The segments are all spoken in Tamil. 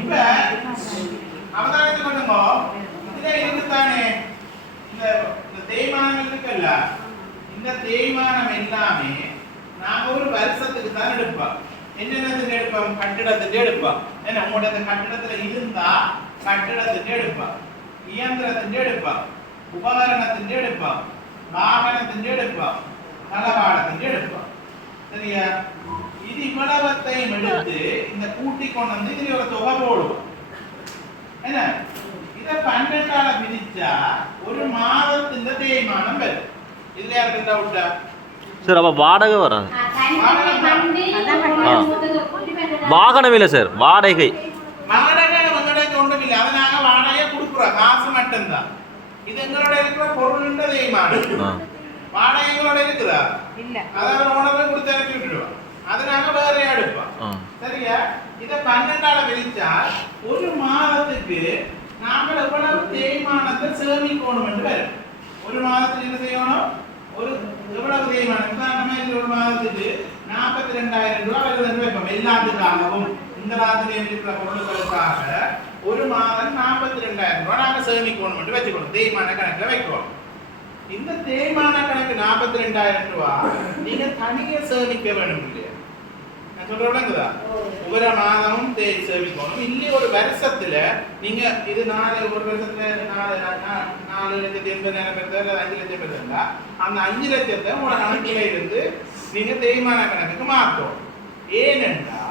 இப்ப அவதானத்துக்கு பண்ணுங்க. இதுல இருக்குதானே இந்த தேய்மானங்கள் இருக்குல்ல, இந்த தேய்மானம் எல்லாமே நாம ஒரு வருஷத்துக்கு தான் எடுப்போம். என்னென்னதுக்கு எடுப்போம்? கட்டிடத்துக்கு எடுப்போம். ஏன்னா உங்களோட கட்டிடத்துல இருந்தா கட்டிடத்துக்கு எடுப்போம், இயந்திரத்துக்கு எடுப்போம், உபகரணத்துக்கு எடுப்போம், வாகனத்துக்கு எடுப்போம், தளவாடத்துக்கு எடுப்போம். சரியா? இது இவ்வளவத்தையும் எடுத்து இந்த கூட்டி கொண்டு வந்து இதுல ஒரு தொகை போடுவோம். என்ன இத 12ஆல பிரிச்சா ஒரு மாதத்தின் தேய்மானம் வரும். இதுல யாருக்கு டவுட்டா? சார் அப்ப வாடகை வராது. வாகனம் இல்லை சார், வாடகை. வாடகை வாடகை ஒன்றும் இல்லை. அதனால வாடகையை கொடுக்குறோம், காசு மட்டும்தான். இது எங்களோட இருக்கிற பொருள் தேய்மானம். வாடகை எங்களோட இருக்குதா? இல்ல. அதாவது உணவை கொடுத்து அனுப்பி விட்டுடுவோம். அதனால வேற எடுப்போம். சரியா? இதை 12ஆல பிரிச்சா ஒரு மாதத்துக்கு நாங்கள் எவ்வளவு தேய்மானத்தை சேமிக்கணும் என்று வரும். ஒரு மாதத்துக்கு என்ன செய்யணும்? ஒரு எவ்வளவு தேய்மானம்? உதாரணமா ஒரு மாதத்துக்கு 42,000 ரூபாய் வருதுன்னு வைப்போம். எல்லாத்துக்காகவும் இந்த ராத்திரி இருக்கிற பொருட்களுக்காக ஒரு மாதம் 42,000 ரூபாய் நாங்கள் சேமிக்கணும் என்று வச்சுக்கணும். தேய்மான கணக்கில் வைக்கிறோம். இந்த தேய்மான கணக்கு 42,000 ரூபாய் நீங்க தனியே சேமிக்க வேணும் இல்லையா? நான் சொல்ற விளங்குதா? ஒவ்வொரு மாதமும் சேமிக்கணும். இல்லை ஒரு வருஷத்துல நீங்க இது ஒரு வருஷத்துல 4,80,000 பேர் 5 லட்சம் பேர் இருந்தா அந்த 5 லட்சத்தை உங்களோட கணக்கில இருந்து நீங்க தேய்மான கணக்குக்கு மாற்றணும். ஏனென்றா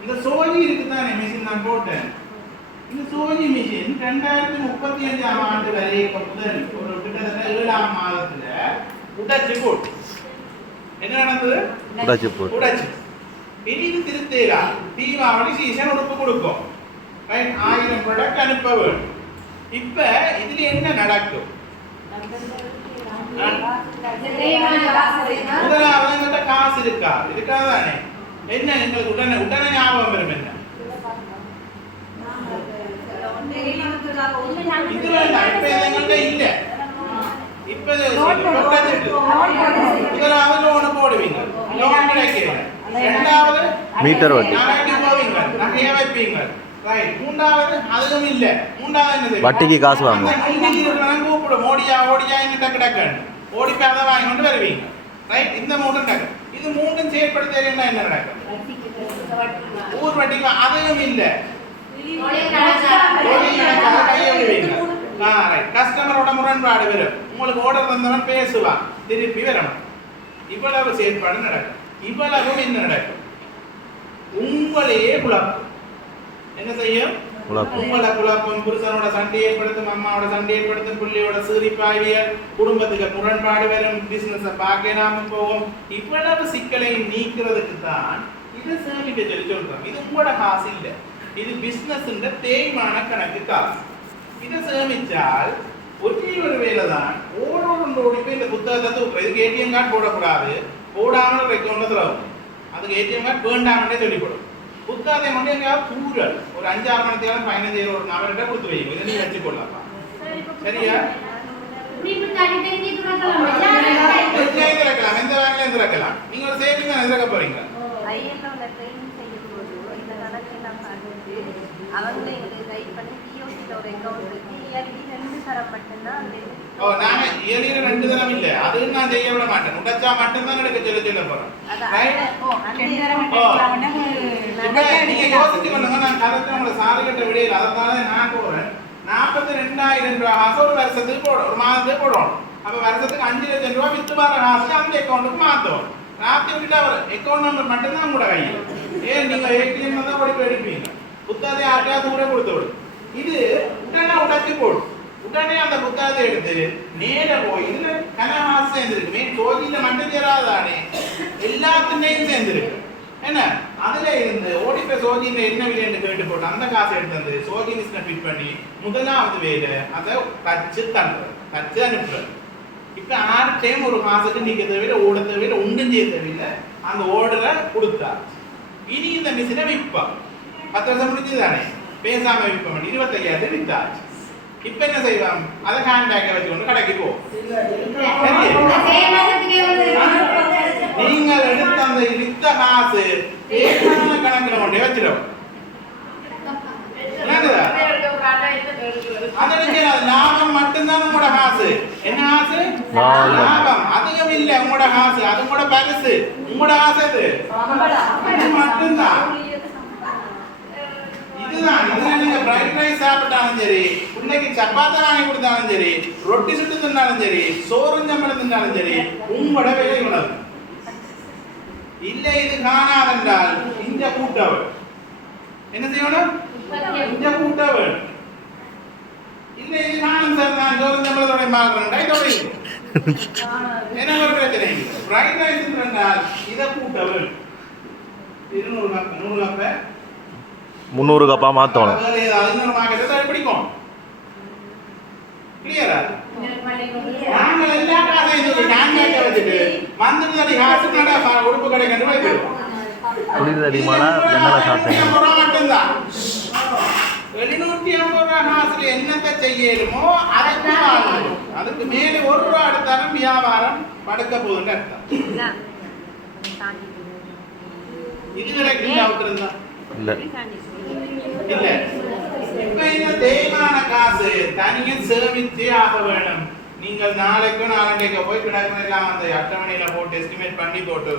இந்த சோழி இருக்குதானே மிஷின் நான் போட்டேன். இந்த சோழி மிஷின் 2035ஆம் ஆண்டு வரை முதல் ஒரு கிட்டத்தட்ட 7ஆம் மாதத்துல உடைச்சு போட்டு என்ன நடந்தது? உடைச்சு இனி இது திருத்தேரா தீபாவளி சீசன் உடுப்பு கொடுக்கும். 1000 ப்ராடக்ட் அனுப்ப வேண்டும். இப்ப இதுல என்ன நடக்கும்? முதலாவது எங்கிட்ட காசு இருக்கா? இருக்காதானே? என்ன எங்களுக்கு உடனே ஞாபகம் வரும்? என்ன இது வேண்டாம். இப்ப எங்கள்கிட்ட இல்ல. இப்ப முதலாவது லோன் போடுவீங்க, லோன் கிடைக்கிறீங்க. இரண்டாவது மீட்டர் வட்டி போவீங்க, நகைய வைப்பீங்க. ரைட். மூன்றாவது அதுவும் இல்ல. மூன்றாவது என்ன செய்வீங்க? வட்டிக்கு காசு வாங்குவோம். கூப்பிடும், ஓடியா ஓடியா எங்கிட்ட கிடக்கன்னு ஓடி போய் அதை வாங்கி கொண்டு வருவீங்க. ரைட். இந்த மூணு நடக்கும். இது மூன்றும் செயற்படுத்தா என்ன நடக்கும்? ஊர் வட்டிக்கு அதுவும் இல்ல. கஸ்டமரோட முரண்பாடு வரும். உங்களுக்கு ஆர்டர் தந்தவன் பேசுவான், திருப்பி வரணும். இவ்வளவு செயற்பாடு நடக்கும். இவ்வளவும் என்ன நடக்கும்? உங்களையே குழப்பம். என்ன செய்யும்? உங்களை குழப்பம், புருஷனோட சண்டை ஏற்படுத்தும், அம்மாவோட சண்டை ஏற்படுத்தும், பிள்ளையோட சிரிப்பாவியல், குடும்பத்துக்கு முரண்பாடு வரும், பிசினஸை பார்க்காம போகும். இவ்வளவு சிக்கலை நீக்கிறதுக்கு தான் இதை சேமிக்க சொல்லி சொல்றோம். இது உங்களோட காசு இல்லை, இது பிசினஸ் தேய்மான கணக்கு காசு. இதை சேமிச்சால் ஒரே ஒரு வேலை தான். ஓடி போய் இந்த புத்தகத்தை தூக்குறது. இதுக்கு ஏடிஎம் கார்டு போடக்கூடாது, போடாமல் வைக்கணும் தரவும். அதுக்கு ஏடிஎம் கார்டு வேண்டாமட்டே சொல்லிப்படும். புத்தகத்தை மட்டும் எங்கேயாவது தூரல் ஒரு 5-6 மணி நேரம் 15 ஒரு நபர்கிட்ட கொடுத்து வைங்க. இதை நீ வச்சு கொள்ளப்பா. சரியா? திறக்கலாம், எந்த பேங்க்லையும் திறக்கலாம். நீங்க ஒரு சேவிங் தான் திறக்க போறீங்க. நாங்க இயலில 2 தரம் இல்ல, அது நான் செய்ய விட மாட்டேன். உடைச்சா மட்டும்தான் எடுக்க சொல்ல போறேன். நீங்க யோசிச்சு பண்ணுங்க. நான் கரெக்டா உங்களை சாலைகட்ட விடையில அதனால நான் போறேன். 42,000 ரூபாய் ஒரு வருஷத்துக்கு போடும், ஒரு மாதத்துக்கு போடணும். அப்ப வருஷத்துக்கு 5 லட்சம் ரூபாய் வித்து வர காசு அந்த அக்கௌண்ட்டுக்கு மாத்தோம். மாத்தி விட்டுட்டு அவர் அக்கௌண்ட் நம்பர் மட்டும்தான் உங்களோட கையில். ஏன் நீங்க ஏடிஎம் தான் ஓடி போய் எடுப்பீங்க. புத்தகத்தை யார்கிட்டயா தூர கொடுத்து விடும். இது உடனே உடைச்சு போடும். உடனே அந்த புத்தகத்தை எடுத்து நேர போய் இதுல கனகாசு சேர்ந்துருக்கு. சோதியில மட்டும் சேராதானே, எல்லாத்துலையும் சேர்ந்துருக்கு. என்ன அதுல இருந்து ஓடிப்ப சோதியில என்ன விலைன்னு கேட்டு போட்டு அந்த காசை எடுத்து வந்து சோதி மிஷினை ஃபிட் பண்ணி முதலாவது வேலை அதை தச்சு தள்ளுறது, தச்சு அனுப்புறது. இப்ப 6 டைம் ஒரு மாசத்துக்கு நீங்க தேவையில்லை, ஓட தேவையில்லை, ஒன்றும் செய்ய தேவையில்லை. அந்த ஓர்டரை கொடுத்தா இனி இந்த மிஷினை விற்பா. 10 வருஷம் முடிஞ்சுதானே, பேசாம விற்ப 25,000 வித்தாச்சு. இப்ப என்ன செய்வாங்க? அதை ஹேண்ட் பேக்கை வச்சுக்கொண்டு கடைக்கு போ. நீங்கள் எடுத்த அந்த வித்த காசு கணக்கில் கொண்டே வச்சிடும். அதற்கு லாபம் மட்டும்தான் உங்களோட காசு. என்ன காசு? லாபம். அதிகம் இல்ல உங்களோட காசு. அது உங்களோட பரிசு. உங்களோட காசு இது. இது மட்டும்தான். இதுதான். இதுல நீங்க பிரைட் ரைஸ் சாப்பிட்டாலும் சரி, பிள்ளைக்கு சப்பாத்தி வாங்கி கொடுத்தாலும் சரி, ரொட்டி சுட்டு தின்னாலும் சரி, சோறுஞ்சம்பளம் தின்னாலும் சரி, உங்களோட விலை உணவு. இல்ல இது காணாதென்றால் இந்த கூட்டவர் என்ன செய்யணும்? இந்த கூட்டவர். இல்ல இது காணும் சார், நான் சோறுஞ்சம்பளத்தோட மாறுறேன் இதோட என்ன ஒரு பிரச்சனை இல்லை. பிரைட் ரைஸ் என்றால் இதை கூட்டவர் 200 கப் 100 கப்பை 300 கப்பா மாத்தணும். இன்னொரு மார்க்கெட்டை பிடிக்கும். கிளியரா? நாங்கள் எல்லா காசையும் சொல்லி கேன்கேட்டை வச்சுட்டு வந்துட்டு காசு நடா உடுப்பு கடை கண்டு போயிடுவோம். புரியுது மழை ஜன்னலை சாப்பிட்டேன். மட்டும்தான் 750 ரூபா காசுல என்னத்தை செய்யலுமோ அதுக்கு வாங்கணும். அதுக்கு மேலே 1 ரூபா எடுத்தாலும் வியாபாரம் படுக்க போகுதுன்னு அர்த்தம். இதுவரைக்கும் அவுத்திருந்தா இல்ல இல்ல. இப்ப இந்த தேய்மான காசு தனியா சேமிச்சே ஆக வேணும். நீங்கள் நாளைக்கு நாளைக்கு போய் கிடக்கலாம் அந்த அட்டவணையில போட்டு எஸ்டிமேட் பண்ணி போட்டு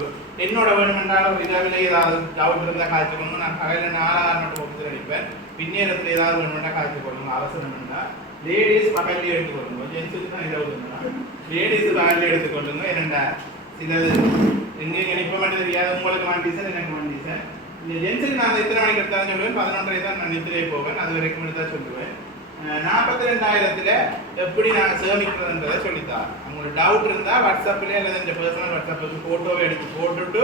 என்னோட வேணுமென்றாலும் இதாவில ஏதாவது டவுட் இருந்தா காய்ச்சி கொண்டு நான் கடையில 4 மட்டும் ஒப்புதல் அடிப்பேன். பின்னேரத்துல ஏதாவது வேணுமெண்டா காய்ச்சி கொள்ளுங்க. அவசரம் இருந்தா லேடிஸ் பகல்ல எடுத்துக்கொள்ளுங்க. ஜென்ஸுக்கு தான் இதாவது லேடிஸ் பகல்ல எடுத்துக்கொள்ளுங்க. என்னண்டா சிலது எங்க நினைப்ப மாட்டேன் தெரியாது. உங்களுக்கு வண்டி சார், எனக்கு வண்டி சார். இந்த ஜென்ஸுக்கு நான் எத்தனை மணிக்கு எடுத்தாலும் சொல்லுவேன். 11:30 தான் நான் நித்திரையே போவேன். அது வரைக்கும் தான் சொல்லுவேன். 42,000 எப்படி நாங்கள் சேமிக்கிறதுன்றதை சொல்லித்தான். உங்களுக்கு டவுட் இருந்தால் வாட்ஸ்அப்பில் அல்லது இந்த பர்சனல் வாட்ஸ்அப்புக்கு ஃபோட்டோவை எடுத்து போட்டுட்டு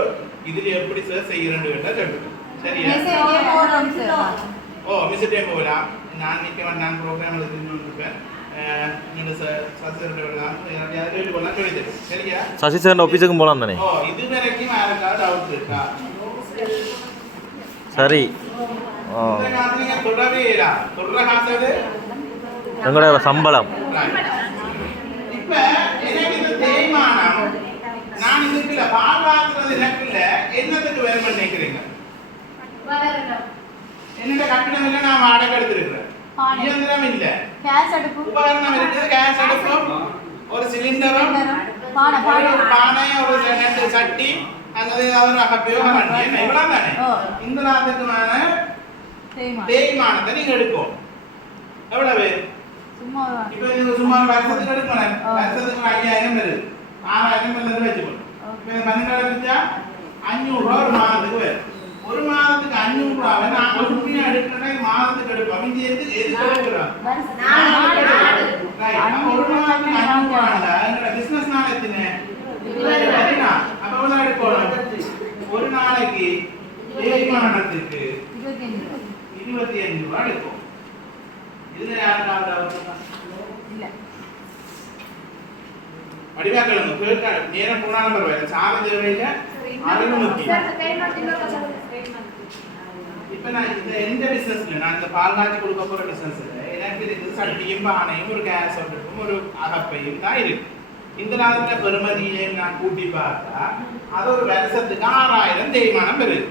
இதில் எப்படி சார் செய்யறேன்னு கேட்டால் சொல்லுவேன். சரியா? ஓ மிஸ் டைம் போகலாம். நான் நிற்க நான் ப்ரோக்ராம் எழுதிருப்பேன். சசி சார் ஆபீஸுக்கு போலாம் தானே? ஓ இது வரைக்கும் யாருக்காவது டவுட் இருக்கா? சரி. எங்களோட சம்பளம் இப்ப எனக்கு இந்த தேய்மானம் நான் இதுக்குள்ள பாதுகாக்கிறது எனக்குள்ள என்னத்துக்கு வேணும் நினைக்கிறீங்க? என்னோட கட்டணம் இல்லை, நான் வாடகை எடுத்திருக்கிறேன். இயந்திரம் இல்ல, உபகரணம் இருக்குது. கேஸ் அடுப்பும் ஒரு சிலிண்டரும் பானை ஒரு 2 சட்டி அல்லது ஏதாவது அகப்பையோ இவ்வளவு தானே. இந்த லாபத்துக்குமான தேய்மானத்தை நீங்க எடுக்கும். எவ்வளவு? இப்ப நீங்க சும்மா வருஷத்துக்கு எடுக்கணும். வருஷத்துக்கு 5000 வருது. 6000 வருது வச்சுக்கணும். இப்ப 12 வச்சா 500 ரூபா ஒரு மாதத்துக்கு வரும். ஒரு மாதத்துக்கு 500 ரூபாவை நான் உண்மையா எடுக்கணும். மாதத்துக்கு எடுப்போம். இங்க எதுக்கு எடுக்கிறோம்? ஒரு மாதத்துக்கு 500 ரூபா எங்களோட பிசினஸ் நாள் எத்தனை? அப்ப எவ்வளவு எடுக்கணும்? ஒரு நாளைக்கு தேய்மானத்துக்கு 25 ரூபா எடுக்கும். இதுல யாருக்காவது வடிவாக்களுங்க கேட்க நேரம் போனாலும் பரவாயில்ல. சாமி தேவையில அறிவு முக்கியம். இப்ப நான் இந்த எந்த பிசினஸ்ல நான் இந்த பால் காய்ச்சி கொடுக்க போற பிசினஸ்ல எனக்கு இது சட்டியும் பானையும் ஒரு கேஸ் அடுப்பும் ஒரு அகப்பையும் தான் இருக்கு. இந்த நாளத்துல பெருமதியை நான் கூட்டி பார்த்தா அது ஒரு வருஷத்துக்கு 6000 தேய்மானம் வருது.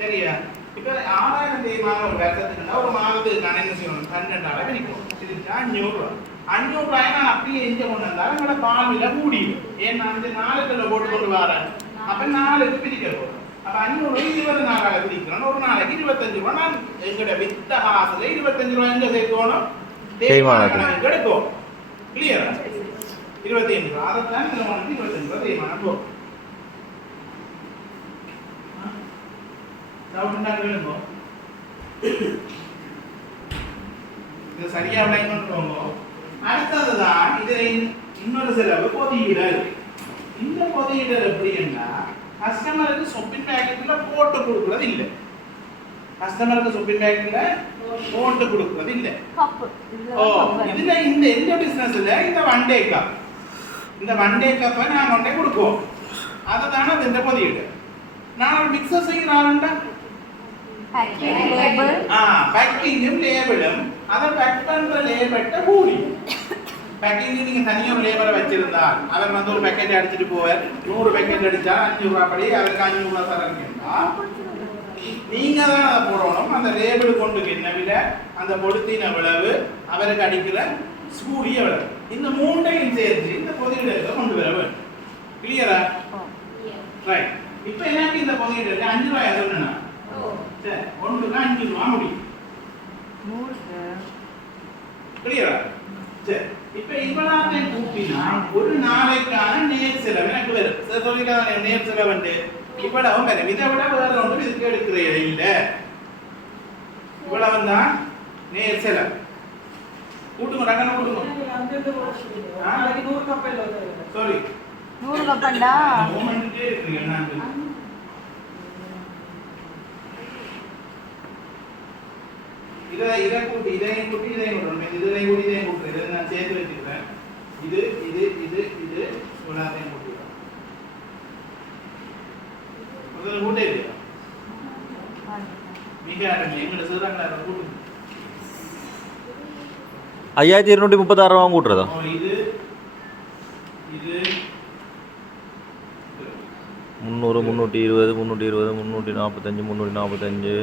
சரியா? இப்ப 6000 தேய்மானம் ஒரு வருஷத்துக்குன்னா ஒரு மாதத்துக்கு நான் என்ன செய்யணும்? 12 பிரிக்கும். இதுக்கு 500 ரூபா. 500 ரூபாய் நான் அப்படியே எங்க கொண்டு வந்தாலும் எங்களோட பால் விலை கூடிடும். ஏன் நான் இந்த 4 கிலோ போட்டு கொண்டு வரேன். அப்ப 4க்கு பிரிக்கிறோம். அப்ப 500 20 நாளாக பிரிக்கிறோம். ஒரு நாளைக்கு 25 ரூபாய். நான் எங்களோட வித்த காசுல 25 ரூபாய் எங்க சேர்க்கணும்? தேய்மானம் எடுக்கும். கிளியரா? 25 ரூபாய். அதான் இதுல வந்து 25 ரூபாய் தேய்மானம் போகும். இது சரியா விளையாடுறோம். அடுத்ததுதான் இதுல இன்னொரு செலவு பொதியிடல். இந்த பொதியிடல் எப்படின்னா கஸ்டமருக்கு ஷாப்பிங் பேக்கெட்ல போட்டு கொடுக்கறது இல்ல. கஸ்டமருக்கு ஷாப்பிங் பேக்கெட்ல போட்டு கொடுக்கறது இல்ல. ஓ இதுல இந்த எந்த பிசினஸ்ல இந்த ஒன் டே கப், இந்த ஒன் டே கப்பை நான் கொண்டே கொடுப்போம். அதுதானே இந்த பொதியிடல். நான் ஒரு மிக்சர் செய்யறாருண்டா பேக்கிங்கும் லேபிளும் அதை பேக் பண்ற லேபர்ட்ட கூலி. பேக்கிங் நீங்க தனியா ஒரு லேபரை வச்சிருந்தா அவர் வந்து ஒரு பேக்கெட் அடிச்சுட்டு போவார். 100 பேக்கெட் அடிச்சா 5 ரூபாய் படி அவருக்கு 500 ரூபாய் தரீங்கன்னா நீங்க தான் அதை போடணும். அந்த லேபிள் கொண்டு என்ன விலை, அந்த பொடுத்தின விளைவு, அவருக்கு அடிக்கிற ஸ்கூலிய விளைவு, இந்த மூன்றையும் சேர்த்து இந்த பொதியிடல கொண்டு வர வேண்டும். கிளியரா? ரைட். இப்போ எனக்கு இந்த பொதியிடல 5 ரூபாய் சொன்னா சரி, ஒன்றுக்கு 5 ரூபாய் முடியும். கிளியரா? சரி, இப்போ இவ்வளவு கூட்டினா ஒரு நாளைக்கான நேர் செலவு எனக்கு வரும். சொல்லிக்கான நேர் செலவு வந்து இவ்வளவு வரும். இதை விட வேற ஒன்றும் இதுக்கு எடுக்கிறேன் இல்லை. இவ்வளவு தான் நேர் செலவு. கூட்டுங்க ரகன கூட்டுங்க. சாரி 100 கப்பண்டா மொமெண்ட்டே இருக்கு. என்ன இதையும் கூட்டி இதையும் கூட்டி இதை நான் சேர்த்து வச்சுக்கிறேன். இது இது இது இது எல்லாத்தையும் கூட்டிடுறேன். முதல்ல கூட்டே இல்லையா? மிக அடங்கி எங்களை சொல்றாங்களா கூட்டு 5236 ரூபா கூட்டுறதா? இது இது 300 320 320 345 345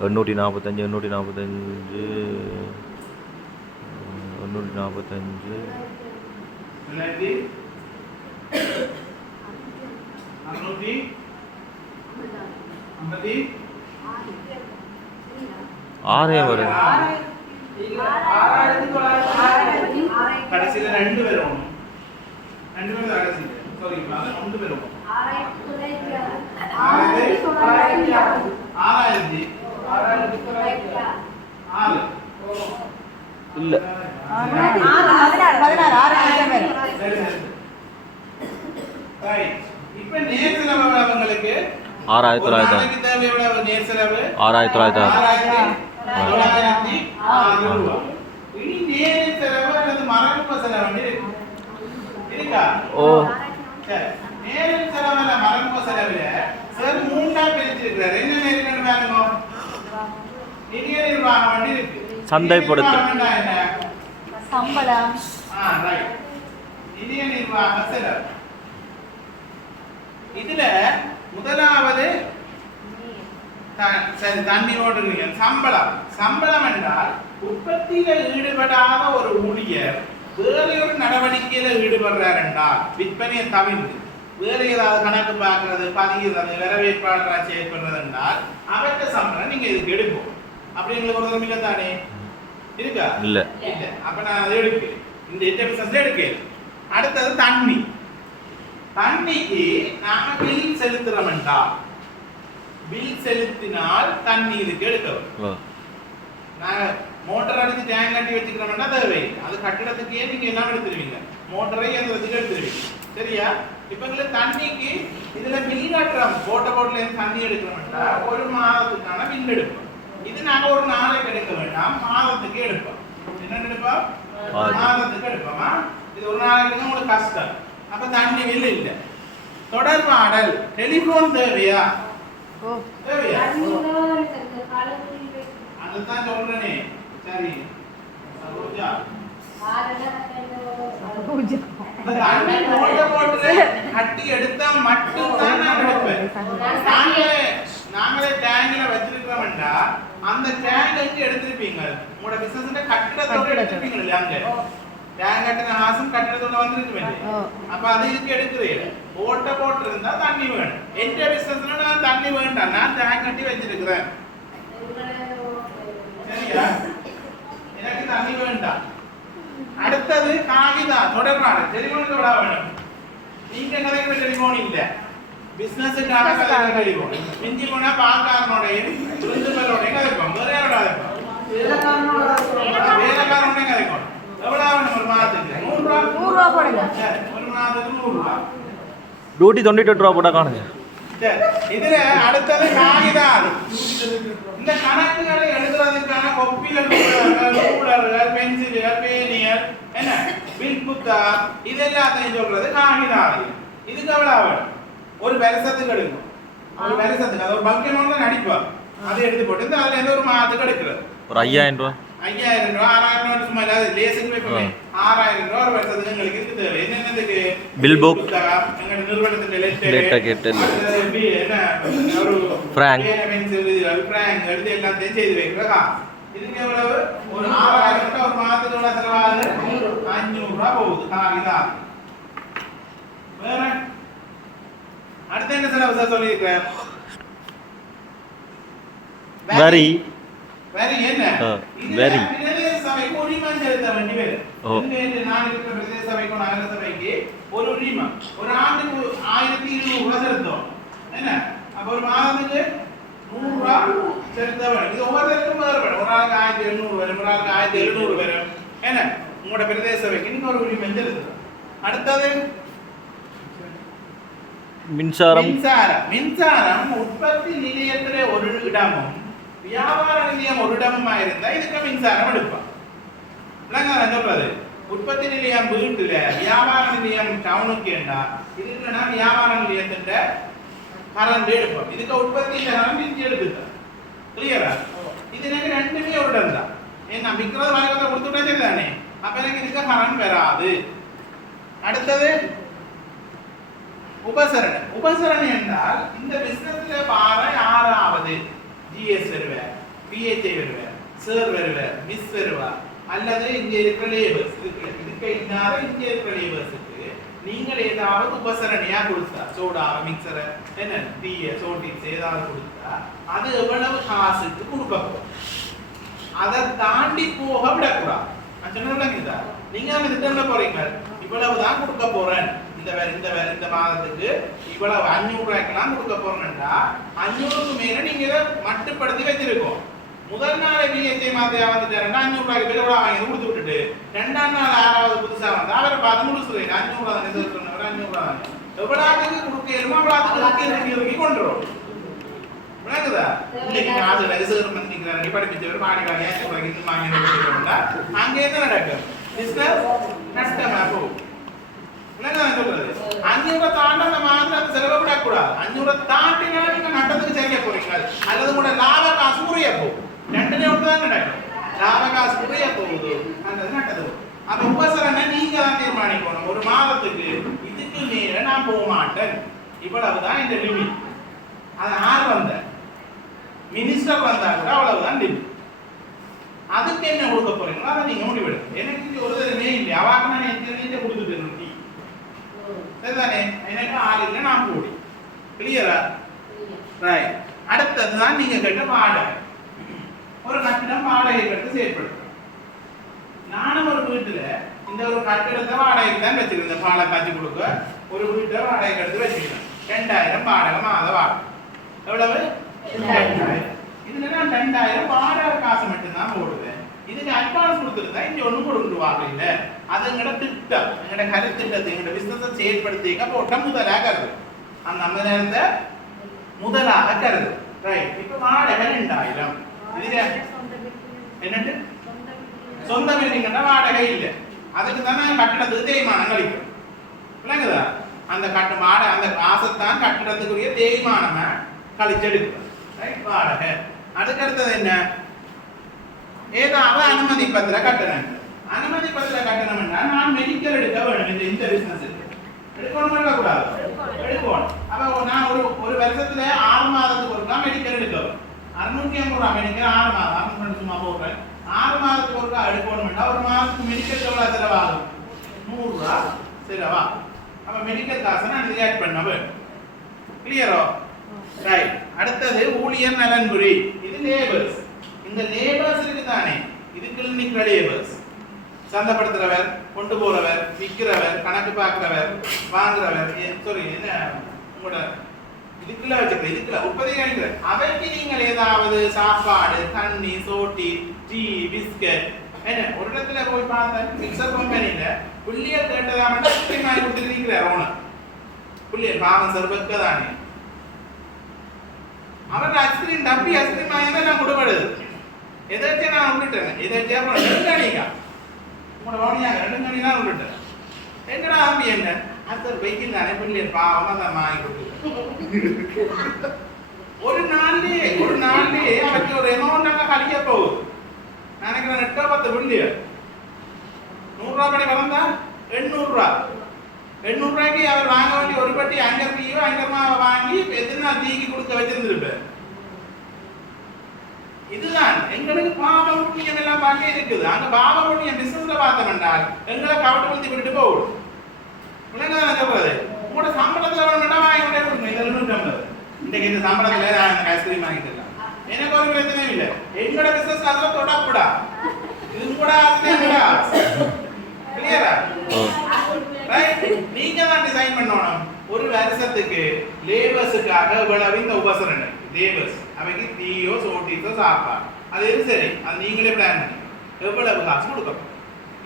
845 845 845 6 வரும். கடைசியில் 2 வரும். 2 பேரும் கடைசியில் சாரி அது 2 வரும். 6000 இல்ல 16 இப்போ நேர் செலவு அவங்களுக்கு 6900 தேவை எவ்வளவு நேர் செலவு? 6900 6900 இனி நேர் செலவு அல்லது மரபு செலவு இருக்கா? ஓ சரி, நேர் செலவு அல்ல மரபு செலவுல சார் மூன்றா பிரிச்சிருக்காரு. என்ன நேர் பாருங்க. நிதிய நிர்வாகம் வண்டி இருக்கு. சந்தைப்படுத்தல் சம்பளம். ரைட். நிதிய நிர்வாக செலவு. இதுல முதலாவது சரி தண்ணி ஓடுறீங்க. சம்பளம். சம்பளம் என்றால் உற்பத்தியில ஈடுபடாத ஒரு ஊழியர் வேறு ஒரு நடவடிக்கையில ஈடுபடுறார் என்றால் விற்பனையை தவிர்த்து வேறு ஏதாவது கணக்கு பார்க்கறது, பதிகிறது, வரவேற்பாளராக செயற்படுறது என்றால் அவற்ற சம்பளம் நீங்க இதுக்கு எடுப்போம். அப்படி எங்களுக்கு ஒரு தரமில்லை தானே இருக்கா? இல்ல இல்ல. அப்ப நான் அதை எடுக்கிறேன். இந்த 8 பிசினஸ் எடுக்கிறேன். அடுத்தது தண்ணி. தண்ணிக்கு நாம பில் செலுத்துறோம் என்றால் பில் செலுத்தினால் தண்ணி இதுக்கு எடுக்கிறோம். நாங்க மோட்டர் அடிச்சு டேங்க் கட்டி வச்சுக்கிறோம்னா தேவை. அது கட்டிடத்துக்கே நீங்க எல்லாம் எடுத்துருவீங்க. மோட்டரை அந்த எடுத்துருவீங்க. சரியா? இப்ப எங்களுக்கு தண்ணிக்கு இதுல பில் கட்டுறோம். போட்டல இருந்து தண்ணி எடுக்கிறோம்னா ஒரு மாதத்துக்கான பில் எடுப்போம். இது நாங்க ஒரு நாளைக்கு எடுக்க வேண்டாம், மாதத்துக்கு எடுப்போம். என்ன எடுப்போம்? மாதத்துக்கு எடுப்போமா? இது ஒரு நாளைக்கு உங்களுக்கு கஷ்டம். அப்ப தண்ணி பில் இல்ல. தொடர்பாடல் டெலிபோன் தேவையா? தேவையா? அதுதான் சொல்றேனே. சரி சரோஜா தண்ணி போட்டு கட்டி எடுத்தா மட்டும் தான் நான் எடுப்பேன். நாங்களே டேங்க்ல வச்சிருக்கிறோம்டா அந்த டேங்க் எங்க எடுத்துருப்பீங்க? உங்களோட பிசினஸ்ல கட்டிடத்தோட எடுத்துருப்பீங்க இல்லையா? அங்க டேங்க் கட்டின ஆசம் கட்டிடத்தோட வந்துருக்கு. அப்ப அது இதுக்கு எடுக்கிறீங்க. போட்டு இருந்தா தண்ணி வேணும். எந்த பிசினஸ்ல நான் தண்ணி வேண்டாம், நான் டேங்க் கட்டி வச்சிருக்கிறேன். சரியா? எனக்கு தண்ணி வேண்டாம். அடுத்தது காகிதா தொடர்பாடல். டெலிபோனுக்கு விட வேணும். நீங்க கதைக்கிற டெலிபோன் இல்ல, பிசினஸுக்காக கதைக்கிற டெலிபோன். மிஞ்சி போனா பால்காரனோடையும் பிரின்சிபலோடையும் கதைப்போம். வேற யாரோட கதைப்போம்? வேலைக்காரனோடையும் கதைப்போம். எவ்வளவு வேணும் ஒரு மாதத்துக்கு? 100 ரூபா போடுங்க. ஒரு மாதத்துக்கு 100 ரூபா. டியூட்டி 98 ரூபா போட்டா காணுங்க. இதுல அடுத்தது காகிதம். இந்த கணக்குகளை எழுதுறதுக்கான கொப்பிகள், ரூலர்கள், பென்சில்கள், பேனியல், என்ன பில் புத்தகம், இதெல்லாத்தையும் சொல்றது காகிதம். இதுக்கு எவ்வளவு ஒரு வருஷத்துக்கு எடுக்கும். ஒரு வருஷத்துக்கு அது ஒரு பல்க் அமௌண்ட் நடிப்போம். அதை எடுத்து போட்டு அதுல இருந்து ஒரு மாதத்துக்கு எடுக்கிறது ஒரு 5000 ரூபா 5000 ரூபா 6000 ரூபா சும்மா இல்லாத லேசுக்கு வைப்போமே. 6000 ரூபா ஒரு வருஷத்துக்கு எங்களுக்கு இருக்கு தேவை. என்னென்னதுக்கு? பில் புக், எங்க நிறுவனத்தின் லெட்டர் கேட்டல், என்ன ஒரு Frank. பென்சில் இதுகள் பிராங்க் எடுத்து எல்லாத்தையும் செய்து வைக்கிற காசு. இதுக்கு எவ்வளவு? ஒரு 6000 ரூபாய் ஒரு மாதத்துக்கு எவ்வளவு செலவாகுது? 500 ரூபாய் போகுது காகிதா. வேற அடுத்து என்ன செலவு சார் சொல்லியிருக்கிறேன்? Very. வேற என்ன? very. பிரதேச சபைக்கு உரிமம் செலுத்த வேண்டி வரும். ஓ. இந்த நான் இருக்கிற பிரதேச சபைக்கும் நகர சபைக்கு ஒரு உரிமம். ஒரு ஆண்டுக்கு 1200 ரூபாய் செலுத்துவோம். என்ன? அப்ப ஒரு மாதத்துக்கு 100 ரூபாய் செலுத்த வேண்டும். இது ஒவ்வொருத்தருக்கும் வேறுபடும். ஒரு ஆளுக்கு 1700 வரும், ஒரு ஆளுக்கு 1700 வரும். என்ன? உங்களோட பிரதேச சபைக்கு நீங்க ஒரு உரிமம் செலுத்தணும். அடுத்தது மின்சாரம் உற்பத்தி நிலையத்திலே ஒரு இடமும் வியாபார நிலையம் ஒரு இடமுமா இருந்தா இதுக்கு மின்சாரம் எடுப்பான். நான் சொல்றது உற்பத்தி நிலையம் வீட்டுல வியாபார நிலையம் டவுனுக்கு ஏண்டா இதுக்கு நான் வியாபார நிலையத்திட்ட கரண்ட் எடுப்போம். இதுக்கு உற்பத்தி கரண்ட் இஞ்சி எடுத்துட்டேன். கிளியரா? இது எனக்கு ரெண்டுமே ஒரு இடம் தான். ஏன்னா விற்கிறது வழக்கத்தை கொடுத்துட்டா சரிதானே? அப்ப எனக்கு இதுக்கு கரண்ட் வராது. அடுத்தது உபசரணை என்றால் இந்த பிசினஸ்ல பார யாராவது ஜிஎஸ் வருவார், பிஹெச்ஐ வருவார், சார் வருவார், மிஸ் வருவார், அல்லது இங்க இருக்கிற லேபர்ஸ் இதுக்கு இல்லாத இங்க இருக்கிற லேபர்ஸுக்கு நீங்கள் ஏதாவது உபசரணையா கொடுத்தா சோடா மிக்சரை என்ன டீயை சோட்டிஸ் ஏதாவது கொடுத்தா அது எவ்வளவு காசுக்கு கொடுக்கப்படும். அதை தாண்டி போக விடக்கூடாது. நான் சொன்னீங்க நீங்க அந்த திட்டம்ல போறீங்க இவ்வளவுதான் கொடுக்க போறேன் இந்த மாதத்துக்கு இவ்வளவு 500 ரூபாய்க்கெல்லாம் கொடுக்க போறேன்டா 500க்கு மேல நீங்க இதை மட்டுப்படுத்தி வச்சிருக்கோம். முதல் நாள் பிஹெச்ஐ மாதிரியா வந்துட்டாருன்னா 500 ரூபாய்க்கு பேர் வாங்கி கொடுத்து விட்டுட்டு 2ஆம் நாள் 6வது புதுசா வந்து அவரை பார்த்து முடிச்சுருவீங்க 500 ரூபாய் தான் சொன்னவர் 500 ரூபாய் எவ்வளவுக்கு கொடுக்கணுமோ அவ்வளவுக்கு கொண்டு வரும். விளங்குதா? இன்னைக்கு ஆசை ரிசர்வ் பண்ணிக்கிறாரு படிப்பிச்சவர் மாடிக்காக ஏன் வாங்கினா அங்கே என்ன நடக்கும்? பிசினஸ் நஷ்டமா போகும். அஞ்சூரை தாண்ட அந்த மாதிரி அந்த செலவை விடக்கூடாது. 500 தாண்டினா நீங்க நட்டத்துக்கு செய்ய போறீங்க அல்லது கூட லாப காசு குறைய போகும். ரெண்டுமே ஒன்றுதான் நடக்கும். லாப காசு குறைய போகுது அல்லது நட்டது. அப்ப உபசரணை நீங்க தான் தீர்மானிக்கணும். ஒரு மாதத்துக்கு இதுக்கு மேல நான் போக மாட்டேன், இவ்வளவுதான் இந்த லிமிட். அது யார் வந்த மினிஸ்டர் வந்தா கூட அவ்வளவுதான் லிமிட். அதுக்கு என்ன கொடுக்க போறீங்களோ அதை நீங்க முடிவெடுங்க. எனக்கு ஒரு தடவை இல்லை அவாக்கு நான் எந்த கொடுத்துட்டு சரிதானே? எனக்கு ஆள் இல்லை நான் கூடி. கிளியரா? ரைட். அடுத்ததுதான் நீங்க கேட்ட வாடகை. ஒரு கட்டிடம் வாடகை கட்டு செயல்படுத்தும். நானும் ஒரு வீட்டுல இந்த ஒரு கட்டிடத்தை வாடகைக்கு தான் வச்சிருக்கேன். பாலை காய்ச்சி கொடுக்க ஒரு வீட்டை வாடகை கட்டு வச்சிருக்கேன். 2000 வாடகை மாத வாடகை. எவ்வளவு? 2000. இதுல நான் 2000 வாடகை காசு மட்டும்தான் போடுவேன். இதுக்கு அட்வான்ஸ் கொடுத்துருந்தா இங்க ஒண்ணு கொடுத்துருவாங்க. இல்ல அது எங்கட திட்டம், எங்கட கருத்திட்டத்தை எங்கட பிசினஸ் செயல்படுத்திக்க போட்ட முதலாக கருது. அந்த நேரத்தை முதலாக கருது. ரைட். இப்ப வாடகை 2000. இதுல என்னட்டு சொந்த பில்டிங்னா வாடகை இல்ல. அதுக்கு தானே கட்டிடத்துக்கு தேய்மானம் கழிக்கும். விளங்குதா? அந்த அந்த காசைத்தான் கட்டிடத்துக்குரிய தேய்மானமா கழிச்செடுக்கும். ரைட். வாடகை. அதுக்கு அடுத்தது என்ன? ஏதாவது அனுமதி பத்திரம் கட்டணும். அனுமதி பத்திரம் கட்டணும்னா நான் மெடிக்கல் எடுக்க வேண்டும். இந்த பிசினஸ் எடுக்கணும் கூடாது, எடுக்கணும். அப்ப நான் ஒரு வருஷத்துல 6 மாதத்துக்கு ஒருக்கா மெடிக்கல் எடுக்கணும். 650 ரூபாய் மெடிக்கல் 6 மாதம் சும்மா போடுறேன். 6 மாதத்துக்கு ஒருக்கா எடுக்கணும்னா ஒரு மாதத்துக்கு மெடிக்கல் எவ்வளவு செலவாகும்? 100 ரூபாய் செலவா. அப்ப மெடிக்கல் காசை நான் ரியாக்ட் பண்ண வேண்டும். கிளியரோ? ரைட். அடுத்தது ஊழியர் நலன்புரி. இது லேபர்ஸ். இந்த லேபர்ஸ் இருக்குதானே, இது கிளினிக் லேபர்ஸ். சந்தைப்படுத்துறவர், கொண்டு போறவர், விற்கிறவர், கணக்கு பார்க்கிறவர், வாங்குறவர், என்ன உங்களோட இதுக்குள்ள வச்சுக்க இதுக்குள்ள உற்பத்தி கிடைக்கிற அவைக்கு நீங்கள் ஏதாவது சாப்பாடு, தண்ணி, சோட்டி, டீ, பிஸ்கட் என்ன ஒரு இடத்துல போய் பார்த்தா மிக்சர் கம்பெனியில புள்ளியல் கேட்டதா மட்டும் ஐஸ்கிரீம் வாங்கி கொடுத்துருக்கிறார் ஓனர். புள்ளியல் பாவம் சர்பத்க தானே அவன் ஐஸ்கிரீம் டப்பி ஐஸ்கிரீம் வாங்கி தான் நான் கொடுப்படுது. எதாச்சும் நான் விட்டுட்டேன். எதாச்சும் நெடுங்கணிக்கா உங்களோட வாணியாக நெடுங்கணிதான் விட்டுட்டேன். என்னடா ஆம்பி என்ன அந்த வெயில் தானே புள்ளியல் பாவமா தான் வாங்கி கொடுத்து ஒரு நாள்லயே அவருக்கு ஒரு அமௌண்ட் கழிக்க போகுது. நினைக்கிறேன் 8-10 புள்ளியல் 100 ரூபாய் படி வளர்ந்தா 800 ரூபாய். 800 ரூபாய்க்கு அவர் வாங்க வேண்டிய ஒரு பட்டி 5 ரூபாயோ 5 ரூபாய் வாங்கி எத்தனை நாள் தீக்கி கொடுக்க வச்சிருந்துருப்பார். எங்களுக்கு பாவம் புண்ணியம் எல்லாம் பண்ணி இருக்குது. அங்க பாவம் புண்ணியம் பிசினஸ்ல பார்த்தோம் என்றால் எங்களை கவட்டு ஊத்தி விட்டுட்டு போகும். உலகம் சொல்றது உங்களோட சம்பளத்துல வேணும்னா வாங்கி கொண்டே கொடுங்க. இந்த 250 இன்னைக்கு இந்த சம்பளத்துல நான் ஐஸ்கிரீம் வாங்கிட்டு எனக்கு ஒரு பிரச்சனையும் இல்லை. எங்களோட பிசினஸ் அதுல தொடக்கூடா. இது கூட கிளியரா? ரைட். நீங்க தான் டிசைன் பண்ணணும். ஒரு வருஷத்துக்கு லேபர்ஸுக்காக இவ்வளவு இந்த உபசரணை லேபர்ஸ் அவைக்கு டீயோ சோட்டிஸோ சாப்பாடு அது எது சரி அது நீங்களே பிளான் பண்ணி எவ்வளவு காசு கொடுக்கணும்.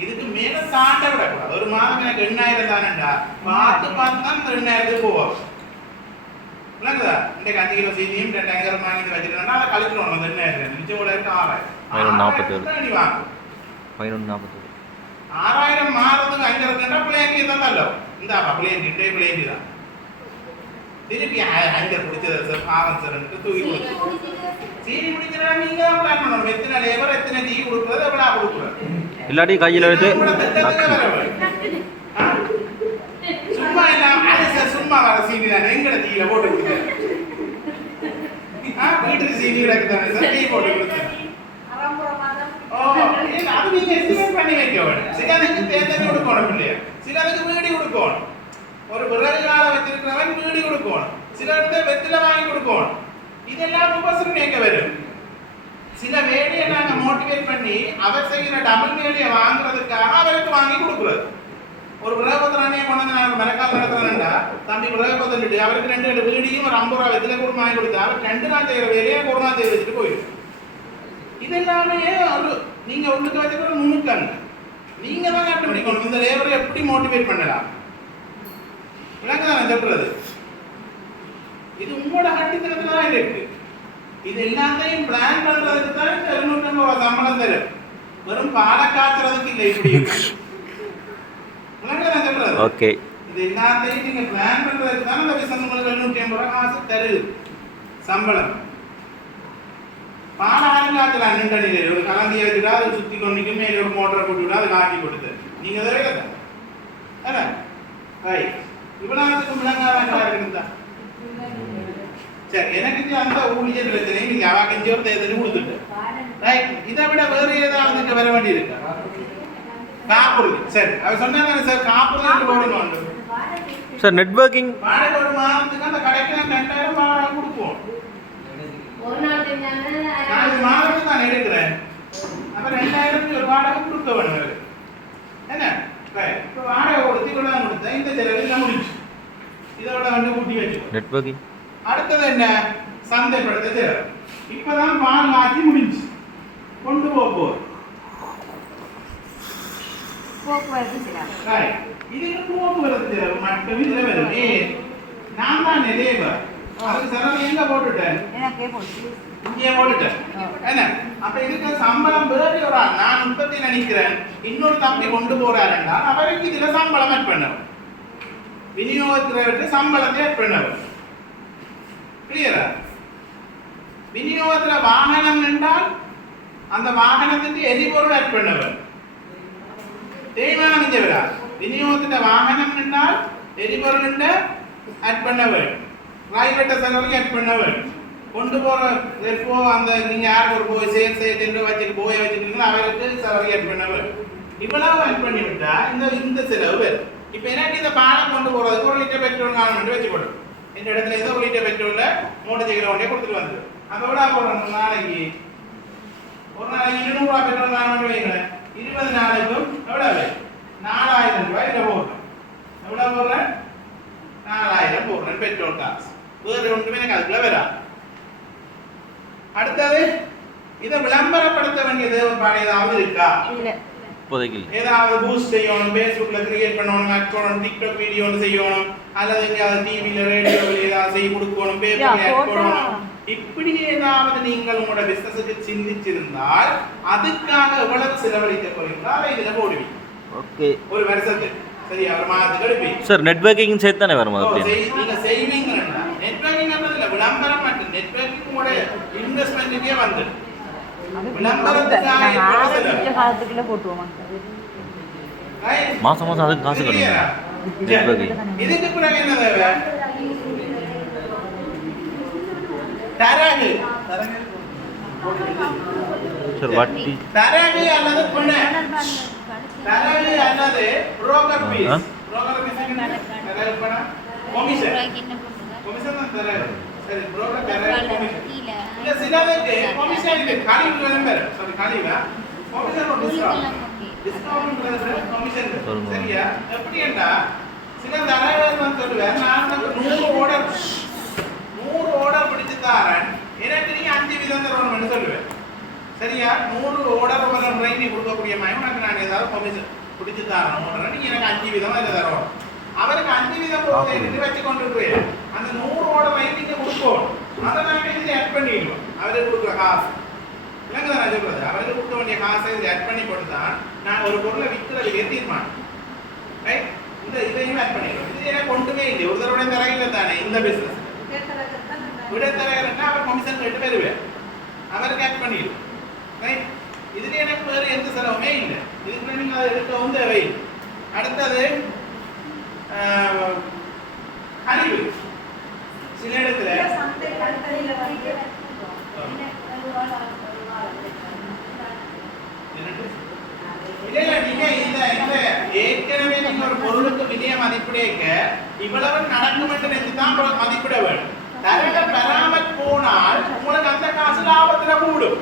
இதுக்கு மேல தாண்ட விடக்கூடாது. ஒரு மாதம் எனக்கு 8000 தானேண்டா பார்த்து தான் இந்த 2000 போவோம். விளங்குதா? இன்றைக்கு 5 கிலோ சீனியும் 2000 வாங்கி வச்சுட்டோம்னா அதை கழிக்கணும். அந்த 2000 மிச்சம் கூட இருக்கு 6000 நீ வாங்க 6000 மாறதுக்கு 5 இருக்குன்னா பிள்ளைங்க தான் நல்ல இந்த பிள்ளைங்க கிட்டே பிள்ளைங்க தான் திருப்பி 5 பிடிச்சது சார் பாவம் சார் தூக்கி கொடுத்து சீனி முடிக்கிறா நீங்க தான் பிளான் பண்ணணும். எத்தனை லேபர் எத்தனை டீ கொடுக்குறது எவ்வளோ கொடுக்குறது இல்லாட்டி கையில் எடுத்து சும்மா எல்லாம் சும்மா வர சீனி தானே எங்கட டீல போட்டு கொடுக்குறேன். வீட்டுக்கு சீனி கிடக்குதானே சார் டீ போட்டு கொடுத்தேன். அது நீங்க எஸ்டிமேட் பண்ணி வைக்க வேணும். சிலருக்கு தேர்தல் கொடுக்கணும் இல்லையா? சிலருக்கு வீடு கொடுக்கணும். ஒரு விறகு கால வச்சிருக்கிறவன் வீடு கொடுக்கணும். சிலருக்கு வெத்தில வாங்கி கொடுக்கணும். இதெல்லாம் உபசரணை எங்க வரும்? சில வேலையை நாங்க மோட்டிவேட் பண்ணி அவர் செய்கிற டபுள் வேலையை வாங்குறதுக்காக அவருக்கு வாங்கி கொடுக்குறது. ஒரு விரகபத்திரனையே கொண்டு வந்து நான் மரக்கால் நடத்துறேன்டா தம்பி விரகபத்திரட்டு அவருக்கு 2 வீடியும் ஒரு 50 ரூபா வெத்தில கூட வாங்கி கொடுத்தா அவருக்கு 2 நாள் செய்கிற வேலையை ஒரு நாள் செய்து வச்சுட்டு போயிடும். இதெல்லாமே ஒரு நீங்க உள்ளுக்கு வச்சுக்கிற நுணுக்கங்க. நீங்க தான் கண்டுபிடிக்கணும் இந்த லேபரை எப்படி மோட்டிவேட் பண்ணலாம். விளங்குதான் சொல்றது? இது உங்களோட கட்டித்தனத்துல தான் இருக்கு. இது எல்லாத்தையும் பிளான் பண்றதுக்கு தான் 250 ரூபா சம்பளம் தரும். வெறும் பால காய்ச்சறதுக்கு இல்லை. இப்படி விளங்குதான் சொல்றது? ஓகே. இது எல்லாத்தையும் நீங்க பிளான் பண்றதுக்கு தான் அந்த பிசினஸ் உங்களுக்கு 250 ரூபா காசு தருது சம்பளம். பாலாயிரம் காய்ச்சல 2 அடியில் ஒரு கலந்தியை வச்சுட்டா அது சுத்தி கொண்டு மேலே ஒரு மோட்டரை போட்டுவிட்டா அது காய்ச்சி கொடுத்து நீங்க அதை வேலை ரைட். இவ்வளவுக்கு விளங்காத இருக்குதா? சரி, எனக்கு அந்த ஊழியர் பிரச்சனை நீங்க அவ கஞ்சி ஒரு தேர்தல் கொடுத்துட்டு ரைட். இதை விட வேற ஏதாவது இங்க வர வேண்டி இருக்கு? காப்புறுதி. சரி, அவர் சொன்னாங்க சார் காப்புறுதி போடுங்க சார். நெட்வொர்க்கிங் வாடகை ஒரு மாதத்துக்கு அந்த கடைக்கு 2000 வாடகை கொடுப்போம். நான் மாதத்துக்கு தான் எடுக்கிறேன். அப்புறம் 2000 ஒரு வாடகை கொடுக்க வேணும். என்ன இப்போ வாடகை கொடுத்து கொள்ளலாம் கொடுத்தேன். இந்த செலவு முடிச்சு இதோட வந்து கூட்டி வச்சு நெட்வொர்க்கிங். அடுத்தது என்ன? சந்தைப்படுத்த செலவு. இப்பதான் பால் மாற்றி முடிஞ்சு கொண்டு போகுது. போக்குவரத்து செலவு. இதுக்கு போக்குவரத்து செலவு மட்டும் இதுல வருது. நான் தான் லேபர். அதுக்கு செலவு எங்க போட்டுட்டேன்? இங்கே போட்டுட்டேன். என்ன அப்ப இதுக்கு சம்பளம் வேற ஒரு ஆள் நான் உற்பத்தி நினைக்கிறேன் இன்னொரு தம்பி கொண்டு போறாருன்னா அவருக்கு இதுல சம்பளம் ஆட் பண்ணணும். விநியோகத்திற்கு சம்பளத்தை ஆட் பண்ணணும். கிளியரா? விநியோகத்துல வாகனம் என்றால் அந்த வாகனத்துக்கு எரிபொருள் ஆட் பண்ணணும். தேய்மானம் இங்க விடா. விநியோகத்துல வாகனம் என்றால் எரிபொருள் ஆட் பண்ணணும். பிரைவேட் செலவுக்கு ஆட் பண்ணணும். கொண்டு போற எப்போ அந்த நீங்க யாருக்கு ஒரு போய் சேல் செய்ய வச்சுட்டு போய் வச்சுட்டீங்கன்னா அவருக்கு செலவு ஆட் பண்ணணும். இவ்வளவு ஆட் பண்ணி விட்டா இந்த செலவு. இப்போ எனக்கு இந்த பாலை கொண்டு போறதுக்கு 1 லிட்டர் பெட்ரோல் காணும் வச்சுக்கணும். இந்த இடத்துல ஏதோ 1 லிட்டர் பெட்ரோல்ல 3 கிலோ வண்டியை கொடுத்துட்டு வந்து அப்போ விட போடுறோம். நாளைக்கு ஒரு நாளைக்கு 200 ரூபா பெட்ரோல் காணும் வைங்களேன். 20 நாளைக்கும் எவ்வளவு? 4000 ரூபாய் இதில் போடுறோம். எவ்வளவு போடுறேன்? 4000 போடுறேன் பெட்ரோல் காசு. வேறு ஒன்றுமே எனக்கு அதுக்குள்ள வரா. அடுத்தது இதை விளம்பரப்படுத்த வேண்டிய தேவைப்பாடு ஏதாவது இருக்கா? இப்போதைக்கு ஏதாவது பூஸ்ட் செய்யணும், ஃபேஸ்புக்ல கிரியேட் பண்ணணும், அக்கௌண்ட் டிக்டாக் வீடியோ செய்யணும், அல்லது எங்கேயாவது டிவில ரேடியோவில் ஏதாவது செய்ய கொடுக்கணும், பேப்பர்ல ஆட் பண்ணணும். இப்படி ஏதாவது நீங்கள் உங்களோட பிசினஸுக்கு சிந்திச்சிருந்தால் அதுக்காக எவ்வளவு செலவழிக்க போறீங்களோ அதை இதுல போடுவீங்க. ஓகே. ஒரு வருஷத்துக்கு சரி ஒரு மாதத்துக்கு எடுப்பீங்க. சார் நெட்வொர்க்கிங் சேர்த்து தானே வரும்? நீங்க செய்வீங்கன்னா நெட்வொர்க்கிங் இல்ல விளம்பரம் மட்டும். நெட்வொர்க்கிங் உங்களோட இன்வெஸ்ட்மெண்ட்டுக்கே வந்து மாசம் மாசம் அதுக்கு காசு கிடைக்கும். இதுக்கு பிறகு என்ன தேவை? தரகு சரி வட்டி தரகு அல்லது பிணை தரகு அல்லது புரோக்கர் ஃபீஸ் ஆ. புரோக்கர் ஃபீஸ் தரகு பண கமிஷன் கமிஷன் தான் தரகு சரி புரோக்கர் தரகு கமிஷன் இல்ல சிலருக்கு கமிஷன் இருக்கு கழிவு நம்பர் சாரி கழிவா கமிஷன் ஒரு டிஸ்கவுண்ட் கமிஷன் சரியா எப்படின்னா சில தரகர்கள் வந்து சொல்லுவேன் நான் உங்களுக்கு 100 ஆர்டர் பிடிச்சு தரேன் எனக்கு நீங்க 5 வீதம் தரணும்னு சொல்லுவேன் சரியா 100 ஆர்டர் ஒரு ட்ரெயினி கொடுக்கக்கூடிய மாதிரி உனக்கு நான் ஏதாவது கமிஷன் பிடிச்சு தரணும் நீங்க எனக்கு 5 வீதமா இதை தரணும் அவருக்கு 5 வீதம் போட்டு வச்சு கொண்டு போய் அந்த 100 ஆர்டர் நீங்க கொடுப்போம் அதை நாங்க இதில் ஆட் பண்ணிடுவோம் அவருக்கு கொடுக்குற காசு இல்லைங்க நான் சொல்றது அவருக்கு கொடுக்க வேண்டிய காசை இதில் ஆட் பண்ணி கொடுத்தான் நான் ஒரு பொருளை விற்கிறதுக்கு தீர்மானம் ரைட் இந்த இதையும் ஆட் பண்ணிடுவோம் இது எனக்கு ஒன்றுமே இல்லை ஒரு தடவை தரகில்லை தானே இந்த பிசினஸ் விடத்தரகர்னா அவர் கமிஷன் கேட்டு வருவேன் அவருக்கு ஆட் பண்ணிடுவோம் ரைட் இதுல எனக்கு வேறு எந்த செலவுமே இல்லை இதுக்கு நீங்க அதை எடுக்கவும் தேவையில்லை அடுத்தது கழிவு சில இடத்துல இல்ல நீங்க இந்த இந்த ஏற்கனவே நீங்க ஒரு பொருளுக்கு விலைய மதிப்பிடேக்க இவ்வளவு நடக்கும் என்று நினைச்சுதான் மதிப்பிட வேண்டும் தரக பெறாமல் போனால் உங்களுக்கு அந்த காசு லாபத்துல கூடும்